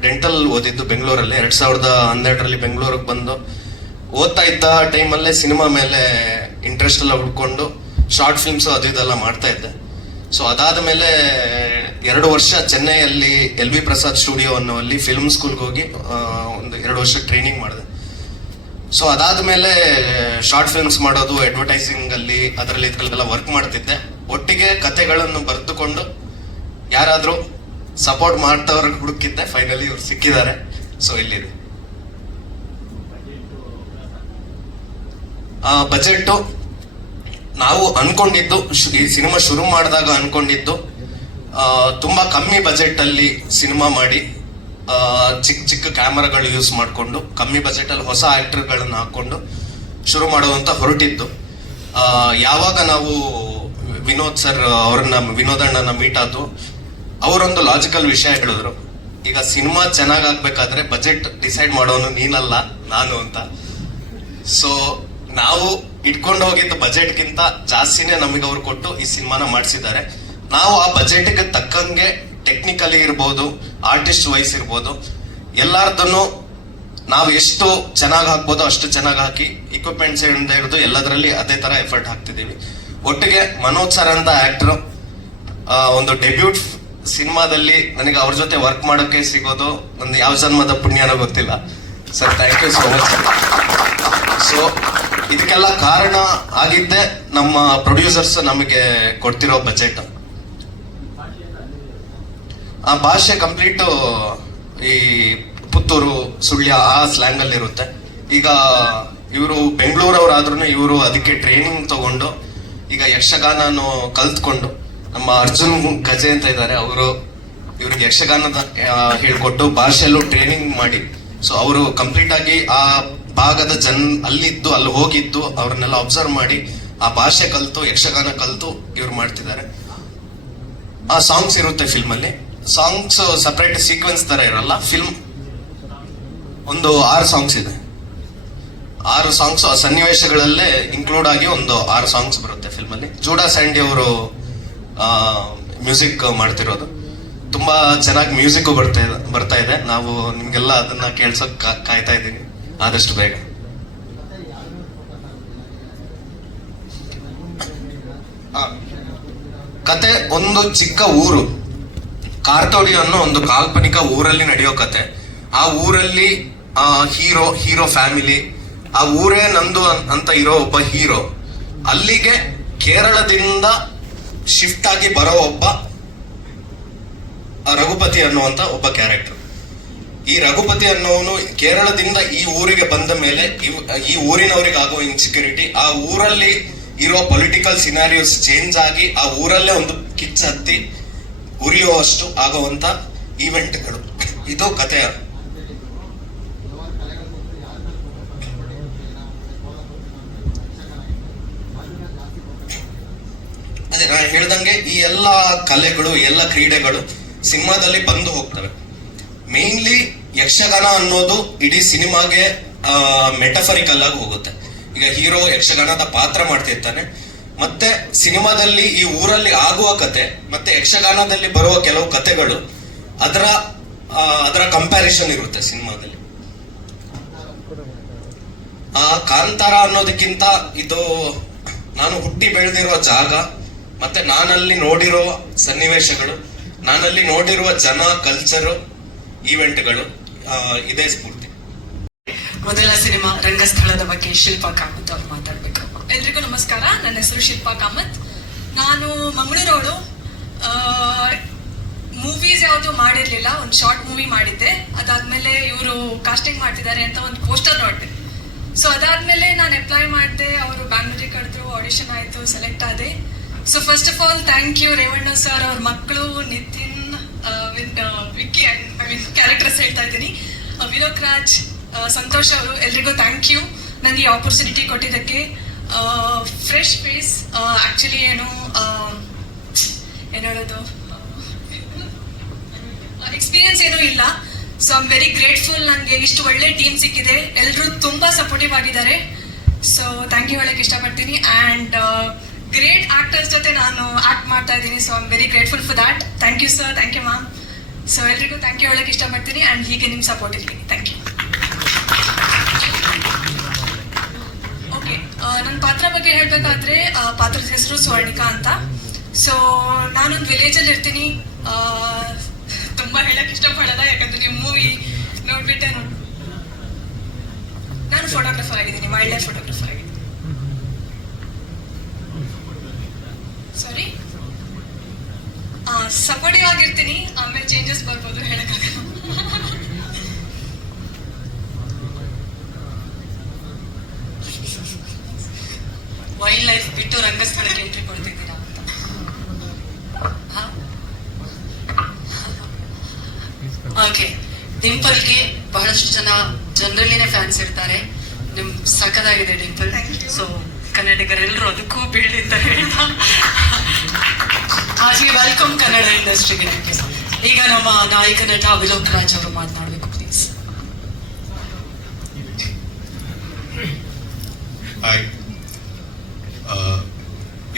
ಡೆಂಟಲ್ ಓದಿದ್ದು ಬೆಂಗಳೂರಲ್ಲಿ. ಎರಡು ಸಾವಿರದ ಹನ್ನೆರಡರಲ್ಲಿ ಬೆಂಗಳೂರಿಗೆ ಬಂದು ಓದ್ತಾ ಇದ್ದ ಟೈಮಲ್ಲೇ ಸಿನಿಮಾ ಮೇಲೆ ಇಂಟ್ರೆಸ್ಟ್ ಎಲ್ಲ ಹುಡ್ಕೊಂಡು ಶಾರ್ಟ್ ಫಿಲ್ಮ್ಸ್ ಅದು ಇದೆಲ್ಲ ಮಾಡ್ತಾ ಇದ್ದೆ. ಸೊ ಅದಾದ ಮೇಲೆ ಎರಡು ವರ್ಷ ಚೆನ್ನೈಯಲ್ಲಿ ಎಲ್ ವಿ ಪ್ರಸಾದ್ ಸ್ಟುಡಿಯೋ ಅನ್ನೋಲ್ಲಿ ಫಿಲ್ಮ್ ಸ್ಕೂಲ್ಗೆ ಹೋಗಿ ಒಂದು ಎರಡು ವರ್ಷ ಟ್ರೈನಿಂಗ್ ಮಾಡಿದೆ. ಸೊ ಅದಾದ್ಮೇಲೆ ಶಾರ್ಟ್ ಫಿಲ್ಮ್ಸ್ ಮಾಡೋದು ಅಡ್ವರ್ಟೈಸಿಂಗ್ ಅಲ್ಲಿ, ಅದರಲ್ಲಿ ಇದ್ರಲ್ಲೆಲ್ಲ ವರ್ಕ್ ಮಾಡ್ತಿದ್ದೆ. ಒಟ್ಟಿಗೆ ಕತೆಗಳನ್ನು ಬರೆದುಕೊಂಡು ಯಾರಾದರೂ ಸಪೋರ್ಟ್ ಮಾಡ್ತವ್ರ ಹುಡುಕಿದ್ದೆ ಫೈನಲಿ ಇವ್ರು ಸಿಕ್ಕಿದ್ದಾರೆ. ಸೊ ಇಲ್ಲಿದೆ. ಬಜೆಟ್ ನಾವು ಅನ್ಕೊಂಡಿದ್ದು ಈ ಸಿನಿಮಾ ಶುರು ಮಾಡಿದಾಗ ಅನ್ಕೊಂಡಿದ್ದು ತುಂಬಾ ಕಮ್ಮಿ ಬಜೆಟ್ ಅಲ್ಲಿ ಸಿನಿಮಾ ಮಾಡಿ ಆ, ಚಿಕ್ಕ ಚಿಕ್ಕ ಕ್ಯಾಮರಾಗಳು ಯೂಸ್ ಮಾಡಿಕೊಂಡು ಕಮ್ಮಿ ಬಜೆಟ್ ಅಲ್ಲಿ ಹೊಸ ಆಕ್ಟರ್ಗಳನ್ನು ಹಾಕೊಂಡು ಶುರು ಮಾಡುವಂತ ಹೊರಟಿದ್ದು. ಯಾವಾಗ ನಾವು ವಿನೋದ್ ಸರ್, ಅವ್ರನ್ನ ವಿನೋದಣ್ಣನ ಮೀಟ್ ಆದ್ರು ಅವರೊಂದು ಲಾಜಿಕಲ್ ವಿಷಯ ಹೇಳಿದ್ರು. ಈಗ ಸಿನಿಮಾ ಚೆನ್ನಾಗಿ ಆಗ್ಬೇಕಾದ್ರೆ ಬಜೆಟ್ ಡಿಸೈಡ್ ಮಾಡೋನು ನೀನಲ್ಲ, ನಾನು ಅಂತ. ಸೊ ನಾವು ಇಟ್ಕೊಂಡು ಹೋಗಿದ್ದ ಬಜೆಟ್ಗಿಂತ ಜಾಸ್ತಿನೇ ನಮಗೆ ಅವ್ರು ಕೊಟ್ಟು ಈ ಸಿನಿಮಾನ ಮಾಡಿಸಿದ್ದಾರೆ. ನಾವು ಆ ಬಜೆಟ್ಗೆ ತಕ್ಕಂಗೆ ಟೆಕ್ನಿಕಲಿ ಇರ್ಬೋದು ಆರ್ಟಿಸ್ಟ್ ವೈಸ್ ಇರ್ಬೋದು, ಎಲ್ಲಾರ್ದನ್ನು ನಾವು ಎಷ್ಟು ಚೆನ್ನಾಗಿ ಹಾಕ್ಬೋದು ಅಷ್ಟು ಚೆನ್ನಾಗಿ ಹಾಕಿ ಇಕ್ವಿಪ್ಮೆಂಟ್ಸ್ ಹಿಡಿದು ಎಲ್ಲದರಲ್ಲಿ ಅದೇ ತರ ಎಫರ್ಟ್ ಹಾಕ್ತಿದೀವಿ ಒಟ್ಟಿಗೆ ಮನೋಜ್ ಸರ್ ಅಂತ ಆಕ್ಟರ್ ಒಂದು ಡೆಬ್ಯೂಟ್ ಸಿನಿಮಾದಲ್ಲಿ ನನಗೆ ಅವ್ರ ಜೊತೆ ವರ್ಕ್ ಮಾಡೋಕೆ ಸಿಗೋದು, ನಂದು ಯಾವ ಜನ್ಮದ ಪುಣ್ಯನೋ ಗೊತ್ತಿಲ್ಲ. Sir thank you so much so ಇದಕ್ಕೆಲ್ಲ ಕಾರಣ ಆಗಿದ್ದೆ ನಮ್ಮ ಪ್ರೊಡ್ಯೂಸರ್ಸ್ ನಮಗೆ ಕೊಡ್ತಿರೋ ಬಜೆಟ್ ಆ ಭಾಷೆ ಕಂಪ್ಲೀಟ್ ಈ ಪುತ್ತೂರು, ಸುಳ್ಯ ಆ ಸ್ಲ್ಯಾಂಗ್ ಅಲ್ಲಿ ಇರುತ್ತೆ ಈಗ ಇವರು ಬೆಂಗಳೂರವರಾದ್ರೂ ಇವರು ಅದಕ್ಕೆ ಟ್ರೈನಿಂಗ್ ತಗೊಂಡು ಈಗ ಯಕ್ಷಗಾನನು ಕಲ್ತ್ಕೊಂಡು ನಮ್ಮ ಅರ್ಜುನ್ ಗಜೆ ಅಂತ ಇದ್ದಾರೆ ಅವರು ಇವ್ರಿಗೆ ಯಕ್ಷಗಾನದ ಹೇಳ್ಕೊಟ್ಟು ಭಾಷೆಯಲ್ಲೂ ಟ್ರೈನಿಂಗ್ ಮಾಡಿ. ಸೊ ಅವರು ಕಂಪ್ಲೀಟ್ ಆಗಿ ಆ ಭಾಗದ ಜನ್ ಅಲ್ಲಿದ್ದು, ಅಲ್ಲಿ ಹೋಗಿದ್ದು, ಅವ್ರನ್ನೆಲ್ಲ ಅಬ್ಸರ್ವ್ ಮಾಡಿ, ಆ ಭಾಷೆ ಕಲ್ತು, ಯಕ್ಷಗಾನ ಕಲ್ತು ಇವ್ರು ಮಾಡ್ತಿದ್ದಾರೆ. ಆ ಸಾಂಗ್ಸ್ ಇರುತ್ತೆ ಫಿಲ್ಮ್ ಅಲ್ಲಿ. ಸಾಂಗ್ಸ್ ಸಪ್ರೇಟ್ ಸೀಕ್ವೆನ್ಸ್ ತರ ಇರಲ್ಲ ಫಿಲ್ಮ್ ಒಂದು ಆರು ಸಾಂಗ್ಸ್ ಇದೆ. ಆರು ಸಾಂಗ್ಸ್ ಸನ್ನಿವೇಶಗಳಲ್ಲೇ ಇನ್ಕ್ಲೂಡ್ ಆಗಿ ಒಂದು ಆರು ಸಾಂಗ್ಸ್ ಬರುತ್ತೆ ಫಿಲ್ಮ್ ಅಲ್ಲಿ ಜೂಡಾ ಸ್ಯಾಂಡಿ ಅವರು ಮ್ಯೂಸಿಕ್ ಮಾಡ್ತಿರೋದು. ತುಂಬಾ ಚೆನ್ನಾಗಿ ಮ್ಯೂಸಿಕ್ ಬರ್ತಾ ಇದೆ ಬರ್ತಾ ಇದೆ. ನಾವು ನಿಮ್ಗೆಲ್ಲ ಅದನ್ನ ಕೇಳ್ಸಕ್ ಕಾಯ್ತಾ ಇದ್ದೀವಿ. ಆದಷ್ಟು ಬೇಗ. ಆ, ಕತೆ ಒಂದು ಚಿಕ್ಕ ಊರು. ಕಾರ್ತೋಡಿ ಅನ್ನೋ ಒಂದು ಕಾಲ್ಪನಿಕ ಊರಲ್ಲಿ ನಡೆಯೋ ಕತೆ. ಆ ಊರಲ್ಲಿ ಹೀರೋ ಹೀರೋ ಫ್ಯಾಮಿಲಿ ಆ ಊರೇ ನಂದು ಅಂತ ಇರೋ ಒಬ್ಬ ಹೀರೋ. ಅಲ್ಲಿಗೆ ಕೇರಳದಿಂದ ಶಿಫ್ಟ್ ಆಗಿ ಬರೋ ಒಬ್ಬ ರಘುಪತಿ ಅನ್ನುವಂತ ಒಬ್ಬ ಕ್ಯಾರೆಕ್ಟರ್ ಈ ರಘುಪತಿ ಅನ್ನೋನು ಕೇರಳದಿಂದ ಈ ಊರಿಗೆ ಬಂದ ಮೇಲೆ ಈ ಊರಿನವರಿಗೆ ಆಗೋ ಇನ್ಸೆಕ್ಯೂರಿಟಿ ಆ ಊರಲ್ಲಿ ಇರೋ ಪೊಲಿಟಿಕಲ್ ಸಿನಾರಿಯೋಸ್ ಚೇಂಜ್ ಆಗಿ ಆ ಊರಲ್ಲೇ ಒಂದು ಕಿಚ್ಚ ಹತ್ತಿ ಉರಿಯುವಷ್ಟು ಆಗುವಂತ ಈವೆಂಟ್ಗಳು ಇದು ಕಥೆಯ ಅದೇ ನಾನು ಹೇಳ್ದಂಗೆ ಈ ಎಲ್ಲ ಕಲೆಗಳು ಎಲ್ಲ ಕ್ರೀಡೆಗಳು ಸಿನಿಮಾದಲ್ಲಿ ಬಂದು ಹೋಗ್ತವೆ. ಮೇನ್ಲಿ ಯಕ್ಷಗಾನ ಅನ್ನೋದು ಇಡೀ ಸಿನಿಮಾಗೆ ಮೆಟಫರಿಕಲ್ ಆಗಿ ಹೋಗುತ್ತೆ. ಈಗ ಹೀರೋ ಯಕ್ಷಗಾನದ ಪಾತ್ರ ಮಾಡ್ತಿರ್ತಾನೆ, ಮತ್ತೆ ಸಿನಿಮಾದಲ್ಲಿ ಈ ಊರಲ್ಲಿ ಆಗುವ ಕತೆ, ಮತ್ತೆ ಯಕ್ಷಗಾನದಲ್ಲಿ ಬರುವ ಕೆಲವು ಕತೆಗಳು ಅದರ ಅದರ ಕಂಪ್ಯಾರಿಸನ್ ಇರುತ್ತೆ ಸಿನಿಮಾದಲ್ಲಿ. ಆ ಕಾಂತಾರ ಅನ್ನೋದಕ್ಕಿಂತ ಇದು, ನಾನು ಹುಟ್ಟಿ ಬೆಳೆದಿರೋ ಜಾಗ ಮತ್ತೆ ನಾನಲ್ಲಿ ನೋಡಿರೋ ಸನ್ನಿವೇಶಗಳು, ನಾನಲ್ಲಿ ನೋಡಿರುವ ಜನ ಕಲ್ಚರ್ ಈವೆಂಟ್ಗಳು ಇದೇ ಸ್ಫೂರ್ತಿ. ಮೊದಲ ಸಿನಿಮಾ ರಂಗಸ್ಥಳದ ಬಗ್ಗೆ ಶಿಲ್ಪಾ ಕಾಮತ್ ಅವ್ರು ಮಾತಾಡ್ಬೇಕು. ಎಲ್ರಿಗೂ ನಮಸ್ಕಾರ. ನನ್ನ ಹೆಸರು ಶಿಲ್ಪಾ ಕಾಮತ್. ನಾನು ಮಂಗಳೂರವಳು. ಮೂವೀಸ್ ಯಾವುದು ಮಾಡಿರ್ಲಿಲ್ಲ, ಒಂದು ಶಾರ್ಟ್ ಮೂವಿ ಮಾಡಿದ್ದೆ. ಅದಾದ್ಮೇಲೆ ಇವರು ಕಾಸ್ಟಿಂಗ್ ಮಾಡ್ತಿದ್ದಾರೆ ಅಂತ ಒಂದು ಪೋಸ್ಟರ್ ನೋಡಿದೆ. ಸೊ ಅದಾದ್ಮೇಲೆ ನಾನು ಅಪ್ಲೈ ಮಾಡಿದೆ, ಅವರು ಬ್ಯಾಂಗ್ಳೂರಿಗೆ ಕಳೆದ್ರು ಆಡಿಷನ್ ಆಯಿತು ಸೆಲೆಕ್ಟ್ ಆದೆ. So first of all thank you Revanna sir ಅವ್ರ ಮಕ್ಕಳು Nitin Vicky I mean characters ಹೇಳ್ತಾ ಇದ್ದೀನಿ. ವಿಲೋಕ್ ರಾಜ್ ಸಂತೋಷ್ ಅವರು, ಎಲ್ರಿಗೂ ಥ್ಯಾಂಕ್ ಯು ನನಗೆ ಈ ಆಪರ್ಚುನಿಟಿ ಕೊಟ್ಟಿದ್ದಕ್ಕೆ ಫ್ರೆಶ್ ಫೇಸ್ ಆಕ್ಚುಲಿ ಏನು ಏನೇಳೋದು ಹೇಳೋದು? ಎಕ್ಸ್ಪೀರಿಯನ್ಸ್ ಏನೂ ಇಲ್ಲ. ಸೊ ಐಮ್ ವೆರಿ ಗ್ರೇಟ್ಫುಲ್ ನನಗೆ ಇಷ್ಟು ಒಳ್ಳೆ ಟೀಮ್ ಸಿಕ್ಕಿದೆ. ಎಲ್ಲರೂ ತುಂಬ ಸಪೋರ್ಟಿವ್ ಆಗಿದ್ದಾರೆ. ಸೊ ಥ್ಯಾಂಕ್ ಯು ಹೇಳಕ್ಕೆ ಇಷ್ಟಪಡ್ತೀನಿ. ಆ್ಯಂಡ್ ಗ್ರೇಟ್ ಆಕ್ಟರ್ಸ್ ಜೊತೆ ನಾನು ಆಕ್ಟ್ ಮಾಡ್ತಾ ಇದ್ದೀನಿ so I'm very grateful for that thank you sir thank you ma'am so ಎಲ್ರಿಗೂ ಥ್ಯಾಂಕ್ ಯು ಹೇಳಕ್ಕೆ ಇಷ್ಟಪಡ್ತೀನಿ ಆ್ಯಂಡ್ ಹೀಗೆ ನಿಮ್ಮ ಸಪೋರ್ಟ್ ಇರಲಿ. ಥ್ಯಾಂಕ್ ಯು ಓಕೆ ನನ್ನ ಪಾತ್ರ ಬಗ್ಗೆ ಹೇಳಬೇಕಾದ್ರೆ ಪಾತ್ರದ ಹೆಸರು ಸ್ವರ್ಣಿಕಾ ಅಂತ. ಸೊ ನಾನೊಂದು ವಿಲೇಜಲ್ಲಿ ಇರ್ತೀನಿ. ತುಂಬ ತುಂಬಾ ಹೇಳಕ್ ಇಷ್ಟಪಡಲ್ಲ, ಯಾಕಂದ್ರೆ ನಿಮ್ಮ ಮೂವಿ ನೋಡ್ಬಿಟ್ಟೆ ನೋಡ್ ನಾನು ಫೋಟೋಗ್ರಫರ್ ಆಗಿದ್ದೀನಿ ವೈಲ್ಡ್ ಲೈಫ್ ಫೋಟೋಗ್ರಫರ್ ಆಗಿದ್ದೀನಿ ಸಾರಿ. ಸಪೋರ್ಟಿವ್ ಆಗಿರ್ತೀನಿ. ಆಮೇಲೆ ಚೇಂಜಸ್ ಬರ್ಬೋದು ಹೇಳಕ್ಕಾಗಲ್ಲ. ವೈಲ್ಡ್ ಲೈಫ್ ಬಿಟ್ಟು ರಂಗಸ್ಥಳಕ್ಕೆ ಎಂಟ್ರಿ ಕೊಡ್ತಿದ್ದೀರಾ ಅಂತ. ಓಕೆ ಡಿಂಪಲ್ಗೆ ಬಹಳಷ್ಟು ಜನ ಜನರಲ್ಲಿನೇ ಫ್ಯಾನ್ಸ್ ಇರ್ತಾರೆ. ನಿಮ್ ಸಖದಾಗಿದೆ ಡಿಂಪಲ್ ಸೊ ಕನ್ನಡಿಗರೆಲ್ಲರೂ ಅದಕ್ಕೂ ಬೀಳಿ ಅಂತ ಹೇಳಿ ವೆಲ್ಕಮ್ ಕನ್ನಡ ಇಂಡಸ್ಟ್ರಿಗೆ ನಿಮಗೆ. ಈಗ ನಮ್ಮ ನಾಯಕ ನಟ ಅಭಿಲೋಕ್ ರಾಜ್ ಅವರು ಮಾತನಾಡಬೇಕು ಪ್ಲೀಸ್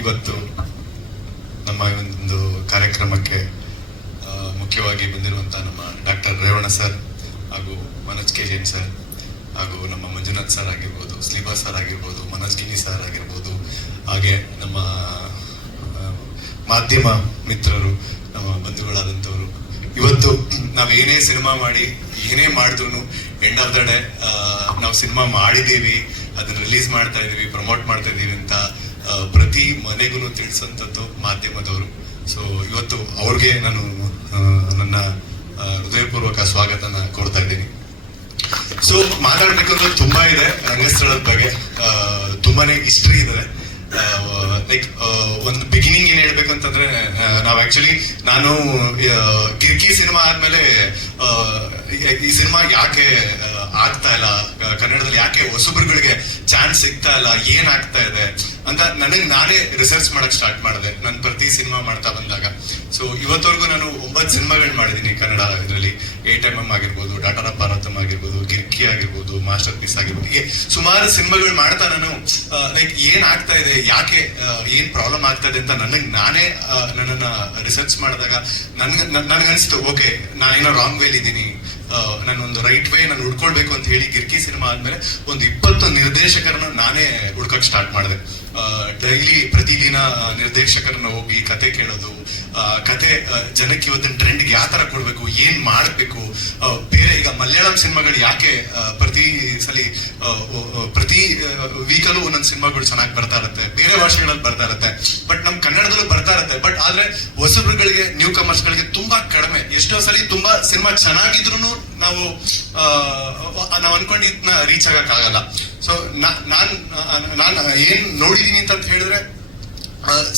ಇವತ್ತು ನಮ್ಮ ಒಂದು ಕಾರ್ಯಕ್ರಮಕ್ಕೆ ಮುಖ್ಯವಾಗಿ ಬಂದಿರುವಂಥ ನಮ್ಮ ಡಾಕ್ಟರ್ ರೇವಣ್ಣ ಸರ್ ಹಾಗೂ ಮನೋಜ್ ಕೆ ಜೈನ್ ಸರ್. ಹಾಗೂ ನಮ್ಮ ಮಂಜುನಾಥ್ ಸರ್ ಆಗಿರ್ಬೋದು ಸ್ಲೀಬಾ ಸರ್ ಆಗಿರ್ಬೋದು, ಮನೋಜ್ ಗಿನಿ ಸರ್ ಆಗಿರ್ಬೋದು, ಹಾಗೆ ನಮ್ಮ ಮಾಧ್ಯಮ ಮಿತ್ರರು, ನಮ್ಮ ಬಂಧುಗಳಾದಂಥವರು. ಇವತ್ತು ನಾವು ಏನೇ ಸಿನಿಮಾ ಮಾಡಿ, ಏನೇ ಮಾಡಿದ್ರು ಎಂಡ್ ಆಫ್ ದ ಡೇ ನಾವು ಸಿನಿಮಾ ಮಾಡಿದ್ದೀವಿ, ಅದನ್ನ ರಿಲೀಸ್ ಮಾಡ್ತಾ ಇದೀವಿ ಪ್ರಮೋಟ್ ಮಾಡ್ತಾ ಇದ್ದೀವಿ ಅಂತ ಪ್ರತಿ ಮನೆಗೂ ತಿಳಿಸೋಂಥದ್ದು ಮಾಧ್ಯಮದವರು. ಸೊ ಇವತ್ತು ಅವ್ರಿಗೆ ನಾನು ನನ್ನ ಹೃದಯಪೂರ್ವಕ ಸ್ವಾಗತನ ಕೊಡ್ತಾ ಇದ್ದೀನಿ. ಸೊ ಮಾತಾಡ್ಬೇಕು ಅಂದ್ರೆ ತುಂಬಾ ಇದೆ ರಂಗಸ್ಥಳದ ಬಗ್ಗೆ. ತುಂಬಾನೇ ಹಿಸ್ಟ್ರಿ ಇದೆ. ಲೈಕ್ ಒಂದು ಬಿಗಿನಿಂಗ್ ಏನ್ ಹೇಳ್ಬೇಕು ಅಂತಂದ್ರೆ ನಾವ್ ಆಕ್ಚುಲಿ ನಾನು ಕಿರ್ಕಿ ಸಿನಿಮಾ ಆದ್ಮೇಲೆ ಈ- ಸಿನಿಮಾ ಯಾಕೆ ಆಗ್ತಾ ಇಲ್ಲ. ಕನ್ನಡದಲ್ಲಿ ಯಾಕೆ ಹೊಸಬ್ರುಗಳಿಗೆ ಚಾನ್ಸ್ ಸಿಗ್ತಾ ಇಲ್ಲ, ಏನ್ ಆಗ್ತಾ ಇದೆ ಅಂತ ನನಗೆ ನಾನೇ ರಿಸರ್ಚ್ ಮಾಡಕ್ ಸ್ಟಾರ್ಟ್ ಮಾಡಿದೆ, ನಾನು ಪ್ರತಿ ಸಿನಿಮಾ ಮಾಡ್ತಾ ಬಂದಾಗ. ಸೊ ಇವತ್ತವರೆಗೂ ನಾನು ಒಂಬತ್ತು ಸಿನಿಮಾಗಳು ಮಾಡಿದ್ದೀನಿ ಕನ್ನಡ ಇದರಲ್ಲಿ. ಎಂ ಎಂ ಆಗಿರ್ಬೋದು ಡಾಟಾ ಭಾರತಮ್ ಆಗಿರ್ಬೋದು ಕಿರ್ಕಿ ಆಗಿರ್ಬೋದು ಮಾಸ್ಟರ್ ಪೀಸ್ ಆಗಿರ್ಬೋದು. ಹೀಗೆ ಸುಮಾರು ಸಿನಿಮಾಗಳು ಮಾಡ್ತಾ ನಾನು ಲೈಕ್ ಏನ್ ಆಗ್ತಾ ಇದೆ, ಯಾಕೆ ಏನ್ ಪ್ರಾಬ್ಲಮ್ ಆಗ್ತಾ ಇದೆ ಅಂತ ನನಗೆ ನಾನೇ ನನ್ನನ್ನ ರಿಸರ್ಚ್ ಮಾಡಿದಾಗ ನನ್ಗೆ ನನ್ಗನ್ಸ್ತು ಓಕೆ ನಾನೇನೋ ರಾಂಗ್ ವೇಲ್ ಇದ್ದೀನಿ. ನಾನು ಒಂದು ರೈಟ್ ವೇ ನಾನು ಹುಡ್ಕೊಳ್ಬೇಕು ಅಂತ ಹೇಳಿ ಗಿರ್ಕಿ ಸಿನಿಮಾ ಆದ್ಮೇಲೆ ಒಂದು ಇಪ್ಪತ್ತು ನಿರ್ದೇಶಕರನ್ನ ನಾನೇ ಹುಡ್ಕಕ್ ಸ್ಟಾರ್ಟ್ ಮಾಡಿದೆ. ಡೈಲಿ ಪ್ರತಿದಿನ ನಿರ್ದೇಶಕರನ್ನ ಹೋಗಿ ಕತೆ ಕೇಳೋದು ಕತೆ ಜನಕ್ಕೆ ಇವತ್ತಿನ ಟ್ರೆಂಡ್ಗೆ ಯಾವ ತರ ಕೊಡ್ಬೇಕು, ಏನ್ ಮಾಡ್ಬೇಕು ಮಲಯಾಳಂ ಸಿನಿಮಾಗಳು ಯಾಕೆ ಪ್ರತಿ ಸಲಿ ಪ್ರತಿ ವೀಕಲ್ಲೂ ಒಂದೊಂದು ಸಿನಿಮಾಗಳು ಚೆನ್ನಾಗಿ ಬರ್ತಾ ಇರುತ್ತೆ. ಬೇರೆ ಭಾಷೆಗಳಲ್ಲಿ ಬರ್ತಾ ಇರುತ್ತೆ. ಬಟ್ ನಮ್ ಕನ್ನಡದಲ್ಲೂ ಬರ್ತಾ ಇರುತ್ತೆ. ಬಟ್ ಆದ್ರೆ ಹೊಸಬ್ರುಗಳಿಗೆ ನ್ಯೂ ಕಮರ್ಸ್ಗಳಿಗೆ ತುಂಬಾ ಕಡಿಮೆ. ಎಷ್ಟೋ ಸಲ ತುಂಬಾ ಸಿನಿಮಾ ಚೆನ್ನಾಗಿದ್ರು ನಾವು ನಾವು ಅನ್ಕೊಂಡಿದ್ನ ರೀಚ್ ಆಗಕ್ ಆಗಲ್ಲ. ಸೊ ನಾನ್ ನಾನ್ ಏನ್ ನೋಡಿದೀನಿ ಅಂತ ಹೇಳಿದ್ರೆ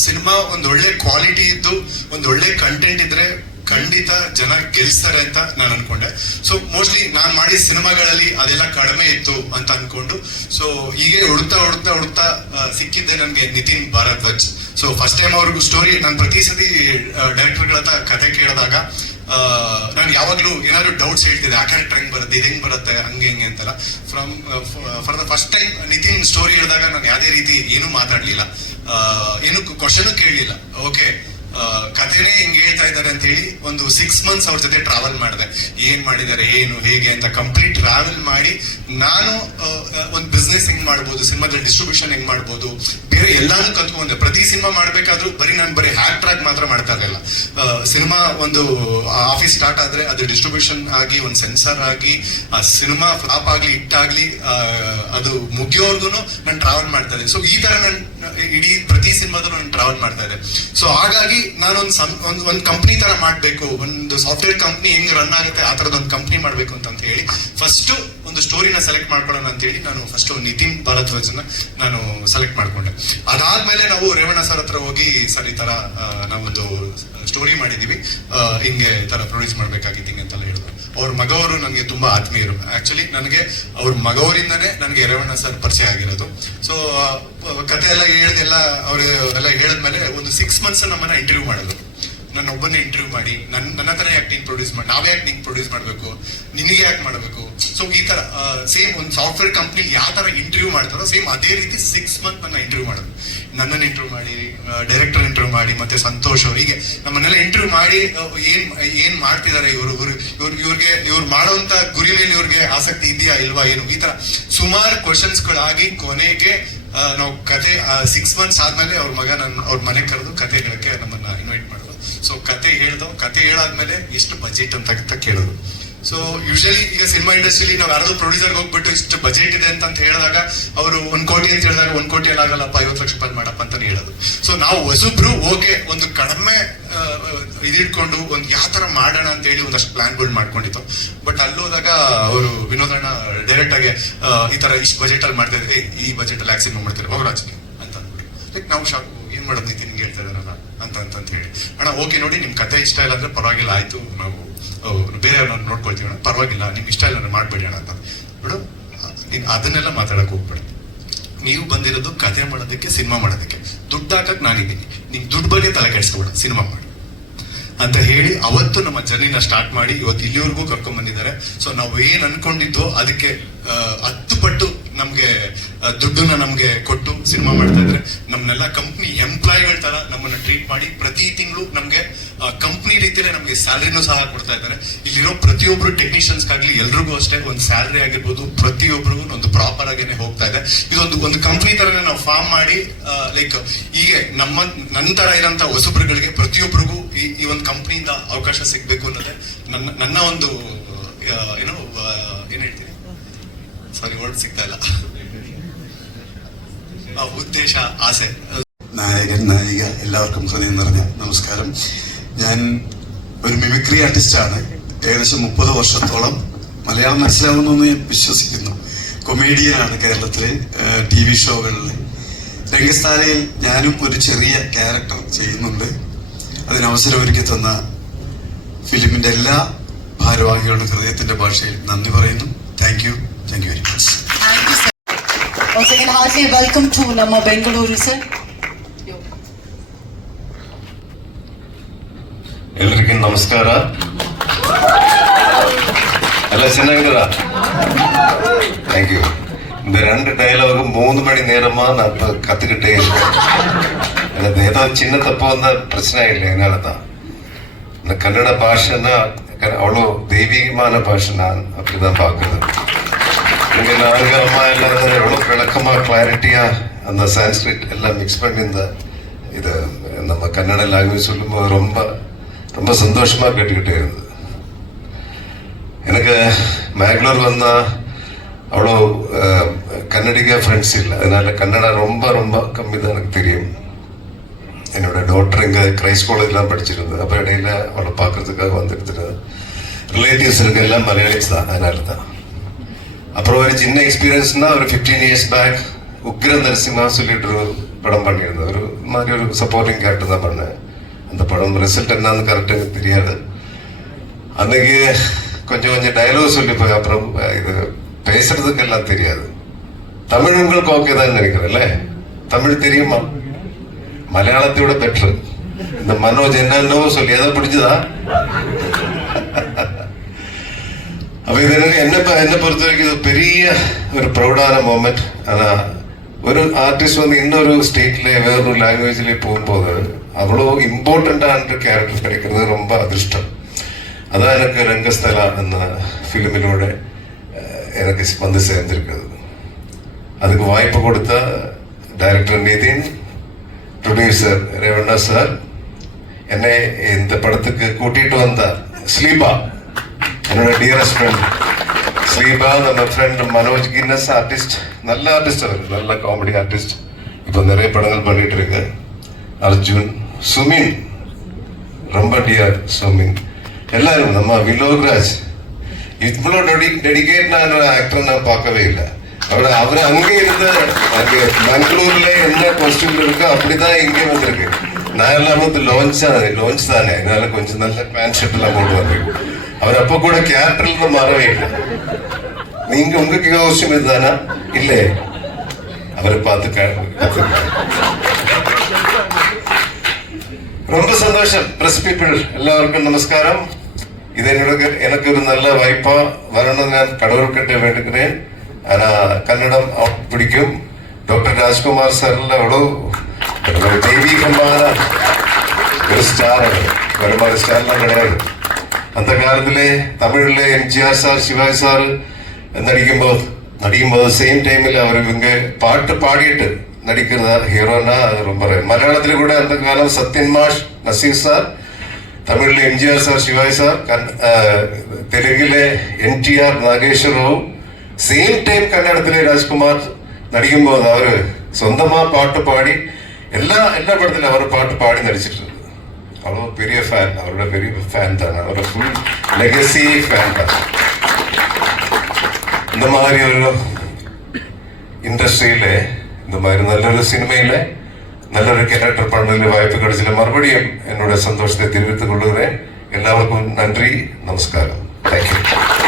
ಸಿನಿಮಾ ಒಂದ್ ಒಳ್ಳೆ ಕ್ವಾಲಿಟಿ ಇದ್ದು, ಒಂದ್ ಒಳ್ಳೆ ಕಂಟೆಂಟ್ ಇದ್ರೆ ಖಂಡಿತ ಜನ ಗೆಲ್ಸ್ತಾರೆ ಅಂತ ನಾನು ಅನ್ಕೊಂಡೆ. ಸೊ ಮೋಸ್ಟ್ಲಿ ನಾನ್ ಮಾಡಿದ ಸಿನಿಮಾಗಳಲ್ಲಿ ಅದೆಲ್ಲ ಕಡಿಮೆ ಇತ್ತು ಅಂತ ಅನ್ಕೊಂಡು ಸೊ ಹೀಗೆ ಹುಡುಕ್ತಾ ಹುಡುಕ್ತಾ ಆ, ಸಿಕ್ಕಿದ್ದೆ ನನ್ಗೆ Nitin Bharadwaj. So first time ಅವ್ರಿಗೂ ಸ್ಟೋರಿ ನಾನು ಪ್ರತಿ ಸತಿ ಡೈರೆಕ್ಟರ್ಗಳ ಹತ್ರ ಕತೆ ಕೇಳಿದಾಗ ನಾನು ಯಾವಾಗ್ಲೂ ಏನಾದ್ರು ಡೌಟ್ಸ್ ಹೇಳ್ತಿದ್ದೆ ಆ ಕ್ಯಾರೆಕ್ಟರ್ ಹೆಂಗ್ ಬರುತ್ತೆ ಇದು ಹೆಂಗ್ ಬರುತ್ತೆ ಹಂಗೆ ಹೆಂಗೆ ಅಂತೆಲ್ಲ. From for the first time Nitin story ಹೇಳಿದಾಗ ನಾನು ಯಾವುದೇ ರೀತಿ ಏನೂ ಮಾತಾಡ್ಲಿಲ್ಲ. ಏನು ಕ್ವಶನ್ ಕೇಳಲಿಲ್ಲ. ಓಕೆ ಕಥೆನೇ ಹಿಂಗ್ ಹೇಳ್ತಾ ಇದ್ದಾರೆ ಅಂತ ಹೇಳಿ ಒಂದು ಸಿಕ್ಸ್ ಮಂತ್ಸ್ ಅವ್ರ ಜೊತೆ ಟ್ರಾವೆಲ್ ಮಾಡಿದೆ. ಏನ್ ಮಾಡಿದ್ದಾರೆ, ಏನು, ಹೇಗೆ ಅಂತ ಕಂಪ್ಲೀಟ್ ಟ್ರಾವೆಲ್ ಮಾಡಿ ನಾನು ಒಂದು ಬಿಸ್ನೆಸ್ ಹೆಂಗ್ ಮಾಡ್ಬೋದು, ಸಿನಿಮಾದಲ್ಲಿ ಡಿಸ್ಟ್ರಿಬ್ಯೂಷನ್ ಹೆಂಗ್ ಮಾಡ್ಬೋದು, ಬೇರೆ ಎಲ್ಲಾನು ಕಲ್ತ್ಕೊಂಡೆ. ಪ್ರತಿ ಸಿನಿಮಾ ಮಾಡ್ಬೇಕಾದ್ರೂ ಬರೀ ನಾನು ಬರೀ ಹ್ಯಾಕ್ ಆಗಿ ಮಾತ್ರ ಮಾಡ್ತಾ ಇರಲಿಲ್ಲ. ಸಿನಿಮಾ ಒಂದು ಆಫೀಸ್ ಸ್ಟಾರ್ಟ್ ಆದ್ರೆ ಅದು ಡಿಸ್ಟ್ರಿಬ್ಯೂಷನ್ ಆಗಿ, ಒಂದು ಸೆನ್ಸರ್ ಆಗಿ, ಆ ಸಿನಿಮಾ ಫ್ಲಾಪ್ ಆಗ್ಲಿ ಹಿಟ್ ಆಗ್ಲಿ ಅದು ಮುಗಿಯೋರ್ಗು ನಾನು ಟ್ರಾವೆಲ್ ಮಾಡ್ತಾ ಇದ್ದೀನಿ. ಸೊ ಈ ತರ ನಾನು ಇಡೀ ಪ್ರತಿ ಸಿನಿಮಾದಲ್ಲೂ ನಾನು ಟ್ರಾವೆಲ್ ಮಾಡ್ತಾ ಇದ್ದೆ. ಸೊ ಹಾಗಾಗಿ ನಾನೊಂದು ಸಂ ಒಂದು ಒಂದು ಕಂಪ್ನಿ ತರ ಮಾಡಬೇಕು. ಒಂದು ಸಾಫ್ಟ್ವೇರ್ ಕಂಪ್ನಿ ಹೆಂಗ್ ರನ್ ಆಗುತ್ತೆ, ಆ ಥರದ ಒಂದು ಕಂಪ್ನಿ ಮಾಡಬೇಕು ಅಂತ ಹೇಳಿ ಫಸ್ಟ್ ಒಂದು ಸ್ಟೋರಿನ ಸೆಲೆಕ್ಟ್ ಮಾಡ್ಕೊಳ್ಳೋಣ ಅಂತ ಹೇಳಿ ನಾನು ಫಸ್ಟ್ ನಿತಿನ್ ಭಾರದ್ವಾಜನ್ನ ನಾನು ಸೆಲೆಕ್ಟ್ ಮಾಡ್ಕೊಂಡೆ. ಅದಾದ್ಮೇಲೆ ನಾವು ರೇವಣ್ಣ ಸರ್ ಹತ್ರ ಹೋಗಿ, ಸರ್, ಈ ತರ ನಾವೊಂದು ಸ್ಟೋರಿ ಮಾಡಿದೀವಿ. ಹಿಂಗೆ ತರ ಪ್ರೊಡ್ಯೂಸ್ ಮಾಡ್ಬೇಕಾಗಿತ್ತು ಹಿಂಗೆ ಅಂತೆಲ್ಲ ಹೇಳಿದ್ರು ಅವ್ರ ಮಗವರು ನನಗೆ ತುಂಬಾ ಆತ್ಮೀಯರು. ಆ್ಯಕ್ಚುಲಿ ನನಗೆ ಅವ್ರ ಮಗವರಿಂದನೇ ನನಗೆ ರೇವಣ್ಣ ಸರ್ ಪರಿಚಯ ಆಗಿರೋದು. ಸೊ ಕತೆ ಎಲ್ಲ ಹೇಳ್ದೆಲ್ಲ ಅವ್ರು ಎಲ್ಲ ಹೇಳಿದ್ಮೇಲೆ ಒಂದು ಸಿಕ್ಸ್ ಮಂತ್ಸ್ ನಮ್ಮನ್ನ ಇಂಟರ್ವ್ಯೂ ಮಾಡಿದ್ರು ನನ್ನ ಒಬ್ಬನ ಇಂಟರ್ವ್ಯೂ ಮಾಡಿ ನನ್ನ ನನ್ನ ಹತ್ರ ಯಾಕೆ ನೀನು ಪ್ರೊಡ್ಯೂಸ್ ಮಾಡಿ, ನಾವೇ ಯಾಕೆ ನಿಂಗೆ ಪ್ರೊಡ್ಯೂಸ್ ಮಾಡಬೇಕು? ನಿನಗೆ ಯಾಕೆ ಮಾಡಬೇಕು? ಸೊ ಈ ತರ ಸೇಮ್ ಒಂದು ಸಾಫ್ಟ್ವೇರ್ ಕಂಪ್ನಿ ಯಾವ ತರ ಇಂಟರ್ವ್ಯೂ ಮಾಡ್ತಾರೋ ಸೇಮ್ ಅದೇ ರೀತಿ ಸಿಕ್ಸ್ ಮಂತ್ ನನ್ನ ಇಂಟರ್ವ್ಯೂ ಮಾಡೋದು. ನನ್ನನ್ನು ಇಂಟರ್ವ್ಯೂ ಮಾಡಿ ಡೈರೆಕ್ಟರ್ ಇಂಟರ್ವ್ಯೂ ಮಾಡಿ, ಮತ್ತೆ ಸಂತೋಷ್ ಅವರಿಗೆ ನಮ್ಮನ್ನೆಲ್ಲ ಇಂಟರ್ವ್ಯೂ ಮಾಡಿ ಏನ್ ಏನ್ ಮಾಡ್ತಿದ್ದಾರೆ ಇವರು, ಇವ್ರು ಇವ್ರು, ಇವ್ರಿಗೆ, ಇವ್ರು ಮಾಡೋಂತ ಗುರಿ ಮೇಲೆ ಇವ್ರಿಗೆ ಆಸಕ್ತಿ ಇದೆಯಾ ಇಲ್ವಾ ಏನು? ಈ ತರ ಸುಮಾರು ಕ್ವಶನ್ಸ್ ಗಳಾಗಿ ಕೊನೆಗೆ ನಾವು ಕತೆ ಸಿಕ್ಸ್ ಮಂತ್ಸ್ ಆದ್ಮೇಲೆ ಅವ್ರ ಮಗ ನನ್ನ ಅವ್ರ ಮನೆ ಕರೆದು ಕತೆ ಹೇಳಕ್ಕೆ ನಮ್ಮನ್ನ ಇನ್ವೈಟ್ ಮಾಡಿದ್ರು ಸೊ ಕತೆ ಹೇಳ್ದು, ಕತೆ ಹೇಳಾದ್ಮೇಲೆ ಎಷ್ಟು ಬಜೆಟ್ ಅಂತ ಕೇಳಿದ್ರು. ಸೊ ಯೂಶಲಿ ಈಗ ಸಿನಿಮಾ ಇಂಡಸ್ಟ್ರಿಲಿ ನಾವು ಯಾರಾದ್ರೂ ಪ್ರೊಡ್ಯೂಸರ್ ಹೋಗ್ಬಿಟ್ಟು ಇಷ್ಟು ಬಜೆಟ್ ಇದೆ ಅಂತ ಹೇಳಿದಾಗ ಅವರು ಒಂದ್ ಕೋಟಿ ಅಂತ ಹೇಳಿದಾಗ ಒಂದ್ ಕೋಟಿ ಎಲ್ಲ ಆಗಲ್ಲಪ್ಪ, ಐವತ್ತು ಲಕ್ಷ ರೂಪಾಯಿ ಮಾಡಪ್ಪ ಅಂತಾನೆ ಹೇಳೋದು. ಸೊ ನಾವು ಹೊಸಬ್ರು ಓಕೆ ಒಂದು ಕಡಿಮೆ ಇದಿಟ್ಕೊಂಡು ಒಂದು ಯಾವ ತರ ಮಾಡೋಣ ಅಂತ ಹೇಳಿ ಒಂದಷ್ಟು ಪ್ಲಾನ್ಗಳು ಮಾಡ್ಕೊಂಡಿತ್ತು. ಬಟ್ ಅಲ್ಲಿ ಹೋದಾಗ ಅವರು ವಿನೋದಣ್ಣ ಡೈರೆಕ್ಟ್ ಆಗಿ ಈ ತರ ಇಷ್ಟು ಬಜೆಟ್ ಅಲ್ಲಿ ಮಾಡ್ತಾ ಇದ್ರೆ. ಈ ಬಜೆಟ್ ಅಲ್ಲಿ ಯಾಕೆ ಸಿನಿಮಾ ಮಾಡ್ತಾರೆ ಹೋಗ್ರಾಜ್ ಅಂತ ಅಂದ್ಬಿಟ್ಟು ಲೈಕ್ ನಾವು ಶಾಕು ಏನ್ ಮಾಡೋದು ನಿಂಗೆ ಹೇಳ್ತಾ ಇದಾರಲ್ಲ ಅಂತ ಹೇಳಿ. ಅಣ್ಣ ಓಕೆ ನೋಡಿ ನಿಮ್ ಕತೆ ಇಷ್ಟ ಇಲ್ಲ ಅಂದ್ರೆ ಪರವಾಗಿಲ್ಲ, ಆಯ್ತು, ನಾವು ಬೇರೆ ಬೇರೆಯವ್ರನ್ನ ನೋಡ್ಕೊಳ್ತೀವಿ ಅಣ್ಣ. ಪರವಾಗಿಲ್ಲ, ನಿಮ್ಗೆ ಇಷ್ಟ ಇಲ್ಲ ಅಂದ್ರೆ ಮಾಡ್ಬೇಡಿ ಅಣ್ಣ ಅಂತ. ಬಿಡು ನೀನ್ ಅದನ್ನೆಲ್ಲ ಮಾತಾಡಕ್ ಹೋಗ್ಬೇಡಿ. ನೀವು ಬಂದಿರೋದು ಕತೆ ಮಾಡೋದಕ್ಕೆ, ಸಿನಿಮಾ ಮಾಡೋದಕ್ಕೆ. ದುಡ್ಡು ಹಾಕಕ್ ನಾನಿದ್ದೀನಿ. ನಿಮ್ ದುಡ್ಡು ಬಗ್ಗೆ ತಲೆ ಕೆಡಿಸ್ಕೊಬೇಡ, ಸಿನಿಮಾ ಮಾಡಿ. ಅಂತ ಹೇಳಿ ಅವತ್ತು ನಮ್ಮ ಜರ್ನಿನ ಸ್ಟಾರ್ಟ್ ಮಾಡಿ ಇವತ್ತು ಇಲ್ಲಿವರೆಗೂ ಕರ್ಕೊಂಡ್ ಬಂದಿದ್ದಾರೆ. ಸೊ ನಾವು ಏನ್ ಅನ್ಕೊಂಡಿದ್ದೋ ಅದಕ್ಕೆ ಹತ್ತು ಪಟ್ಟು ನಮ್ಗೆ ದುಡ್ಡನ್ನ ನಮ್ಗೆ ಕೊಟ್ಟು ಸಿನಿಮಾ ಮಾಡ್ತಾ ಇದ್ರೆ ನಮ್ಮನ್ನೆಲ್ಲ ಕಂಪ್ನಿ ಎಂಪ್ಲಾಯಿಗಳ ತರ ನಮ್ಮನ್ನ ಟ್ರೀಟ್ ಮಾಡಿ ಪ್ರತಿ ತಿಂಗಳು ನಮ್ಗೆ ಕಂಪ್ನಿ ರೀತಿಯಲ್ಲೇ ನಮ್ಗೆ ಸ್ಯಾಲ್ರಿನೂ ಸಹ ಕೊಡ್ತಾ ಇದ್ದಾರೆ. ಇಲ್ಲಿರೋ ಪ್ರತಿಯೊಬ್ರು ಟೆಕ್ನಿಷಿಯನ್ಸ್ ಆಗ್ಲಿ ಎಲ್ರಿಗೂ ಅಷ್ಟೇ ಒಂದು ಸ್ಯಾಲ್ರಿ ಆಗಿರ್ಬೋದು ಪ್ರತಿಯೊಬ್ಬರಿಗೂ ಒಂದು ಪ್ರಾಪರ್ ಆಗೇನೆ ಹೋಗ್ತಾ ಇದೆ. ಇದೊಂದು, ಒಂದು ಕಂಪ್ನಿ ತರನೇ ನಾವು ಫಾರ್ಮ್ ಮಾಡಿ ಲೈಕ್ ಹೀಗೆ ನಮ್ಮ ನಂತರ ಇರೋಂಥ ಹೊಸಬ್ರುಗಳಿಗೆ ಪ್ರತಿಯೊಬ್ಬರಿಗೂ ಈ ಒಂದು ಕಂಪ್ನಿಯಿಂದ ಅವಕಾಶ ಸಿಗ್ಬೇಕು ಅನ್ನೋದೇ ನನ್ನ ನನ್ನ ಒಂದು ಏನೋ ಸಾರಿ ವರ್ಡ್ സിഗ്താ ഇല്ല ആ, ഉദ്ദേശ ആശ നായകൻ നായിക എല്ലാവർക്കും ഹൃദയം നിറഞ്ഞ നമസ്കാരം ഞാൻ ഒരു മിമിക്രി ആർട്ടിസ്റ്റാണ് ഏകദേശം മുപ്പത് വർഷത്തോളം മലയാളം മനസ്സിലാവുന്നു ഞാൻ വിശ്വസിക്കുന്നു കൊമേഡിയനാണ് കേരളത്തിലെ ടി വി ഷോകളിൽ രംഗസ്ഥാനയിൽ ഞാനും ഒരു ചെറിയ ക്യാരക്ടർ ചെയ്യുന്നുണ്ട് അതിന് അവസരം ഒരുക്കി തന്ന ഫിലിമിന്റെ എല്ലാ ഭാരവാഹികളുടെ ഹൃദയത്തിന്റെ ഭാഷയിൽ നന്ദി പറയുന്നു thank you thank you very much thank you sir once again heartily welcome to ನಮ್ಮ ಬೆಂಗಳೂರು ಸರ್ ಎಲ್ರಿಗೂ ನಮಸ್ಕಾರ ಎಲ್ಲ ಚೆನ್ನಾಗಿದ್ದೀರಾ தேங்க் யூ இந்த ரெண்டு டயலாக் மூணு மணி நேரமா நான் இப்போ கத்துக்கிட்டே இருக்கேன் எனக்கு ஏதோ சின்ன தப்பு வந்தா பிரச்சனை இல்லை என்னால தான் இந்த கன்னட பாஷைன்னா க- அவ்வளோ தெய்வீகமான பாஷை நான் அப்படிதான் பார்க்குறது இங்கே எல்லாம் எவ்வளோ விளக்கமாக கிளாரிட்டியாக அந்த சான்ஸ்கிரிட் எல்லாம் மிக்ஸ் பண்ணி இந்த இது நம்ம கன்னட லாங்குவேஜ் சொல்லும்போது ரொம்ப ரொம்ப சந்தோஷமாக கேட்டுக்கிட்டே இருந்தது எனக்கு மேங்களூர் வந்தா அவ்வளோ கன்னடிக ஃப்ரெண்ட்ஸ் இல்லை. அதனால கன்னடா ரொம்ப ரொம்ப கம்மி தான் எனக்கு தெரியும். என்னோட டாக்டர் இங்கே கிரைஸ்ட் காலேஜ்லாம் படிச்சிருந்தது அப்போ இடையில அவளை பார்க்கறதுக்காக வந்துட்டு ரிலேட்டிவ்ஸ் இருக்க எல்லாம் மலையாளிஸ் தான். அதனால தான் அப்புறம் ஒரு சின்ன எக்ஸ்பீரியன்ஸ்னா ஒரு ஃபிஃப்டீன் இயர்ஸ் பேக் உக்ர நரசிம்மா சொல்லிட்டு ஒரு படம் பண்ணியிருந்தேன். ஒரு மாதிரி ஒரு சப்போர்ட்டிங் கேரக்டர் தான் பண்ணேன். அந்த படம் ரிசல்ட் என்னன்னு கரெக்டாக எனக்கு தெரியாது. அன்னைக்கு கொஞ்சம் கொஞ்சம் டைலாக் சொல்லி போய் அப்புறம் இது பேசுறதுக்கு எல்லாம் தெரியாது. தமிழ் உங்களுக்கு ஓகே தான் நினைக்கிறேன்ல தமிழ் தெரியுமா? மலையாளத்தை பெட்ரு இந்த மனோஜ் என்னென்னவோ சொல்லி எதை பிடிச்சதா? അപ്പൊ ഇതിനൊക്കെ എന്നെ എന്നെ പൊറത്തേക്ക് പെരിയ ഒരു പ്രൗഢാന മൊമെന്റ് അതാ ഒരു ആർട്ടിസ്റ്റ് വന്ന് ഇന്നൊരു സ്റ്റേറ്റിലെ വേറൊരു ലാംഗ്വേജിലേ പോകുമ്പോൾ അവളോ ഇമ്പോർട്ടന്റ് ആണ് ക്യാരക്ടർ കളിക്കുന്നത് റൊമ്പ അദൃഷ്ടം. അതാ എനിക്ക് രംഗസ്ഥല എന്ന ഫിലിമിലൂടെ എനിക്ക് വന്ന് ചേർന്നിരിക്കുന്നത്. അതിന് വായ്പ കൊടുത്ത director Nitin producer Revanna sir എന്നെ എന്ത് പടത്തേക്ക് കൂട്ടിയിട്ട് വന്ന സ്ലീപ്പാണ് என்னோட டியரஸ்ட் ஃப்ரெண்ட் ஸ்ரீபாத் அந்த ஃப்ரெண்ட் மனோஜ் கின்னஸ் ஆர்டிஸ்ட் நல்ல ஆர்டிஸ்ட் அவர். நல்ல காமெடி ஆர்டிஸ்ட் இப்போ நிறைய படங்கள் பண்ணிட்டு இருக்கு. அர்ஜுன் சுமின். ரொம்ப டியர் சுமின். எல்லாரும் நம்ம விலோக்ராஜ். இவ்வளோ டெடி டெடிகேட்டான ஆக்டர் நான் பார்க்கவே இல்லை. அவரை அவர் அங்கே இருந்த அங்கே பெங்களூர்ல என்ன கொஸ்டின் இருக்கோ அப்படிதான் இங்கே வந்திருக்கு. ನಾವೆಲ್ಲ ಲಾಂಚ್ ಲಾಂಚ್ ತಾನೆ ನಾಳೆ ಕೊಂಚ ನಲ್ಲ ಪ್ಯಾಂಟ್ ಶರ್ಟ್ ಎಲ್ಲ போடுவாங்க അവരപ്പോ കൂടെ ക്യാരക്ടറിൽ നിന്ന് മാറുകയില്ല നീങ്ക ഉങ്ങൾക്ക് ആവശ്യം ഇതാനാ ഇല്ലേ അവരെ പാത്ത് ரொம்ப சந்தோஷம் பிரஸ் பீப்புள் எல்லாருக்கும் நமஸ்காரம் இது என்னோட எனக்கு ஒரு நல்ல வாய்ப்பா வரணும் நான் கடவுள்கிட்ட வேண்டுகிறேன் ஆனா கன்னடம் பிடிக்கும் டாக்டர் ராஜ்குமார் சார் எவ்வளவு ದೇವಿ തമിഴിലെ M G R sir Shivaji sir നടിക്കുമ്പോൾ നടിക്കുമ്പോൾ സെയിം ടൈമിൽ അവർ ഇവങ്ക പാട്ട് പാടിയിട്ട് നടിക്കുന്ന ഹീറോനാ പറയും. മലയാളത്തിൽ കൂടെ അന്നത്തെ സത്യൻ മാഷ് നസീർ സാർ തമിഴിലെ M G R sir Shivaji sir തെലുങ്കിലെ N T R Nageshwar Rao same time കന്നഡത്തിലെ Rajkumar നടിക്കുമ്പോൾ അവർ സ്വന്തമാ പാട്ട് പാടി எல்லா படத்துல அவர் பாட்டு பாடி நடிச்சிட்டு இருக்கு அவ்வளோ பெரிய ஃபேன் அவரோட பெரிய ஃபேன் தான் அவரோட ஃபுல் லெகசி ஃபேன் தான் இந்த மாதிரி ஒரு இண்டஸ்ட்ரியில இந்த மாதிரி നല്ലൊരു സിനിമയിലെ നല്ലൊരു ക്യാരക്ടർ പണ്ണതിൽ വായ്പ കടിച്ചില്ല മറുപടിയും എന്നോട് സന്തോഷത്തെ தெரிவித்துக் கொள்கிறேன் എല്ലാവർക്കും നന്ദി നമസ്കാരം താങ്ക് യു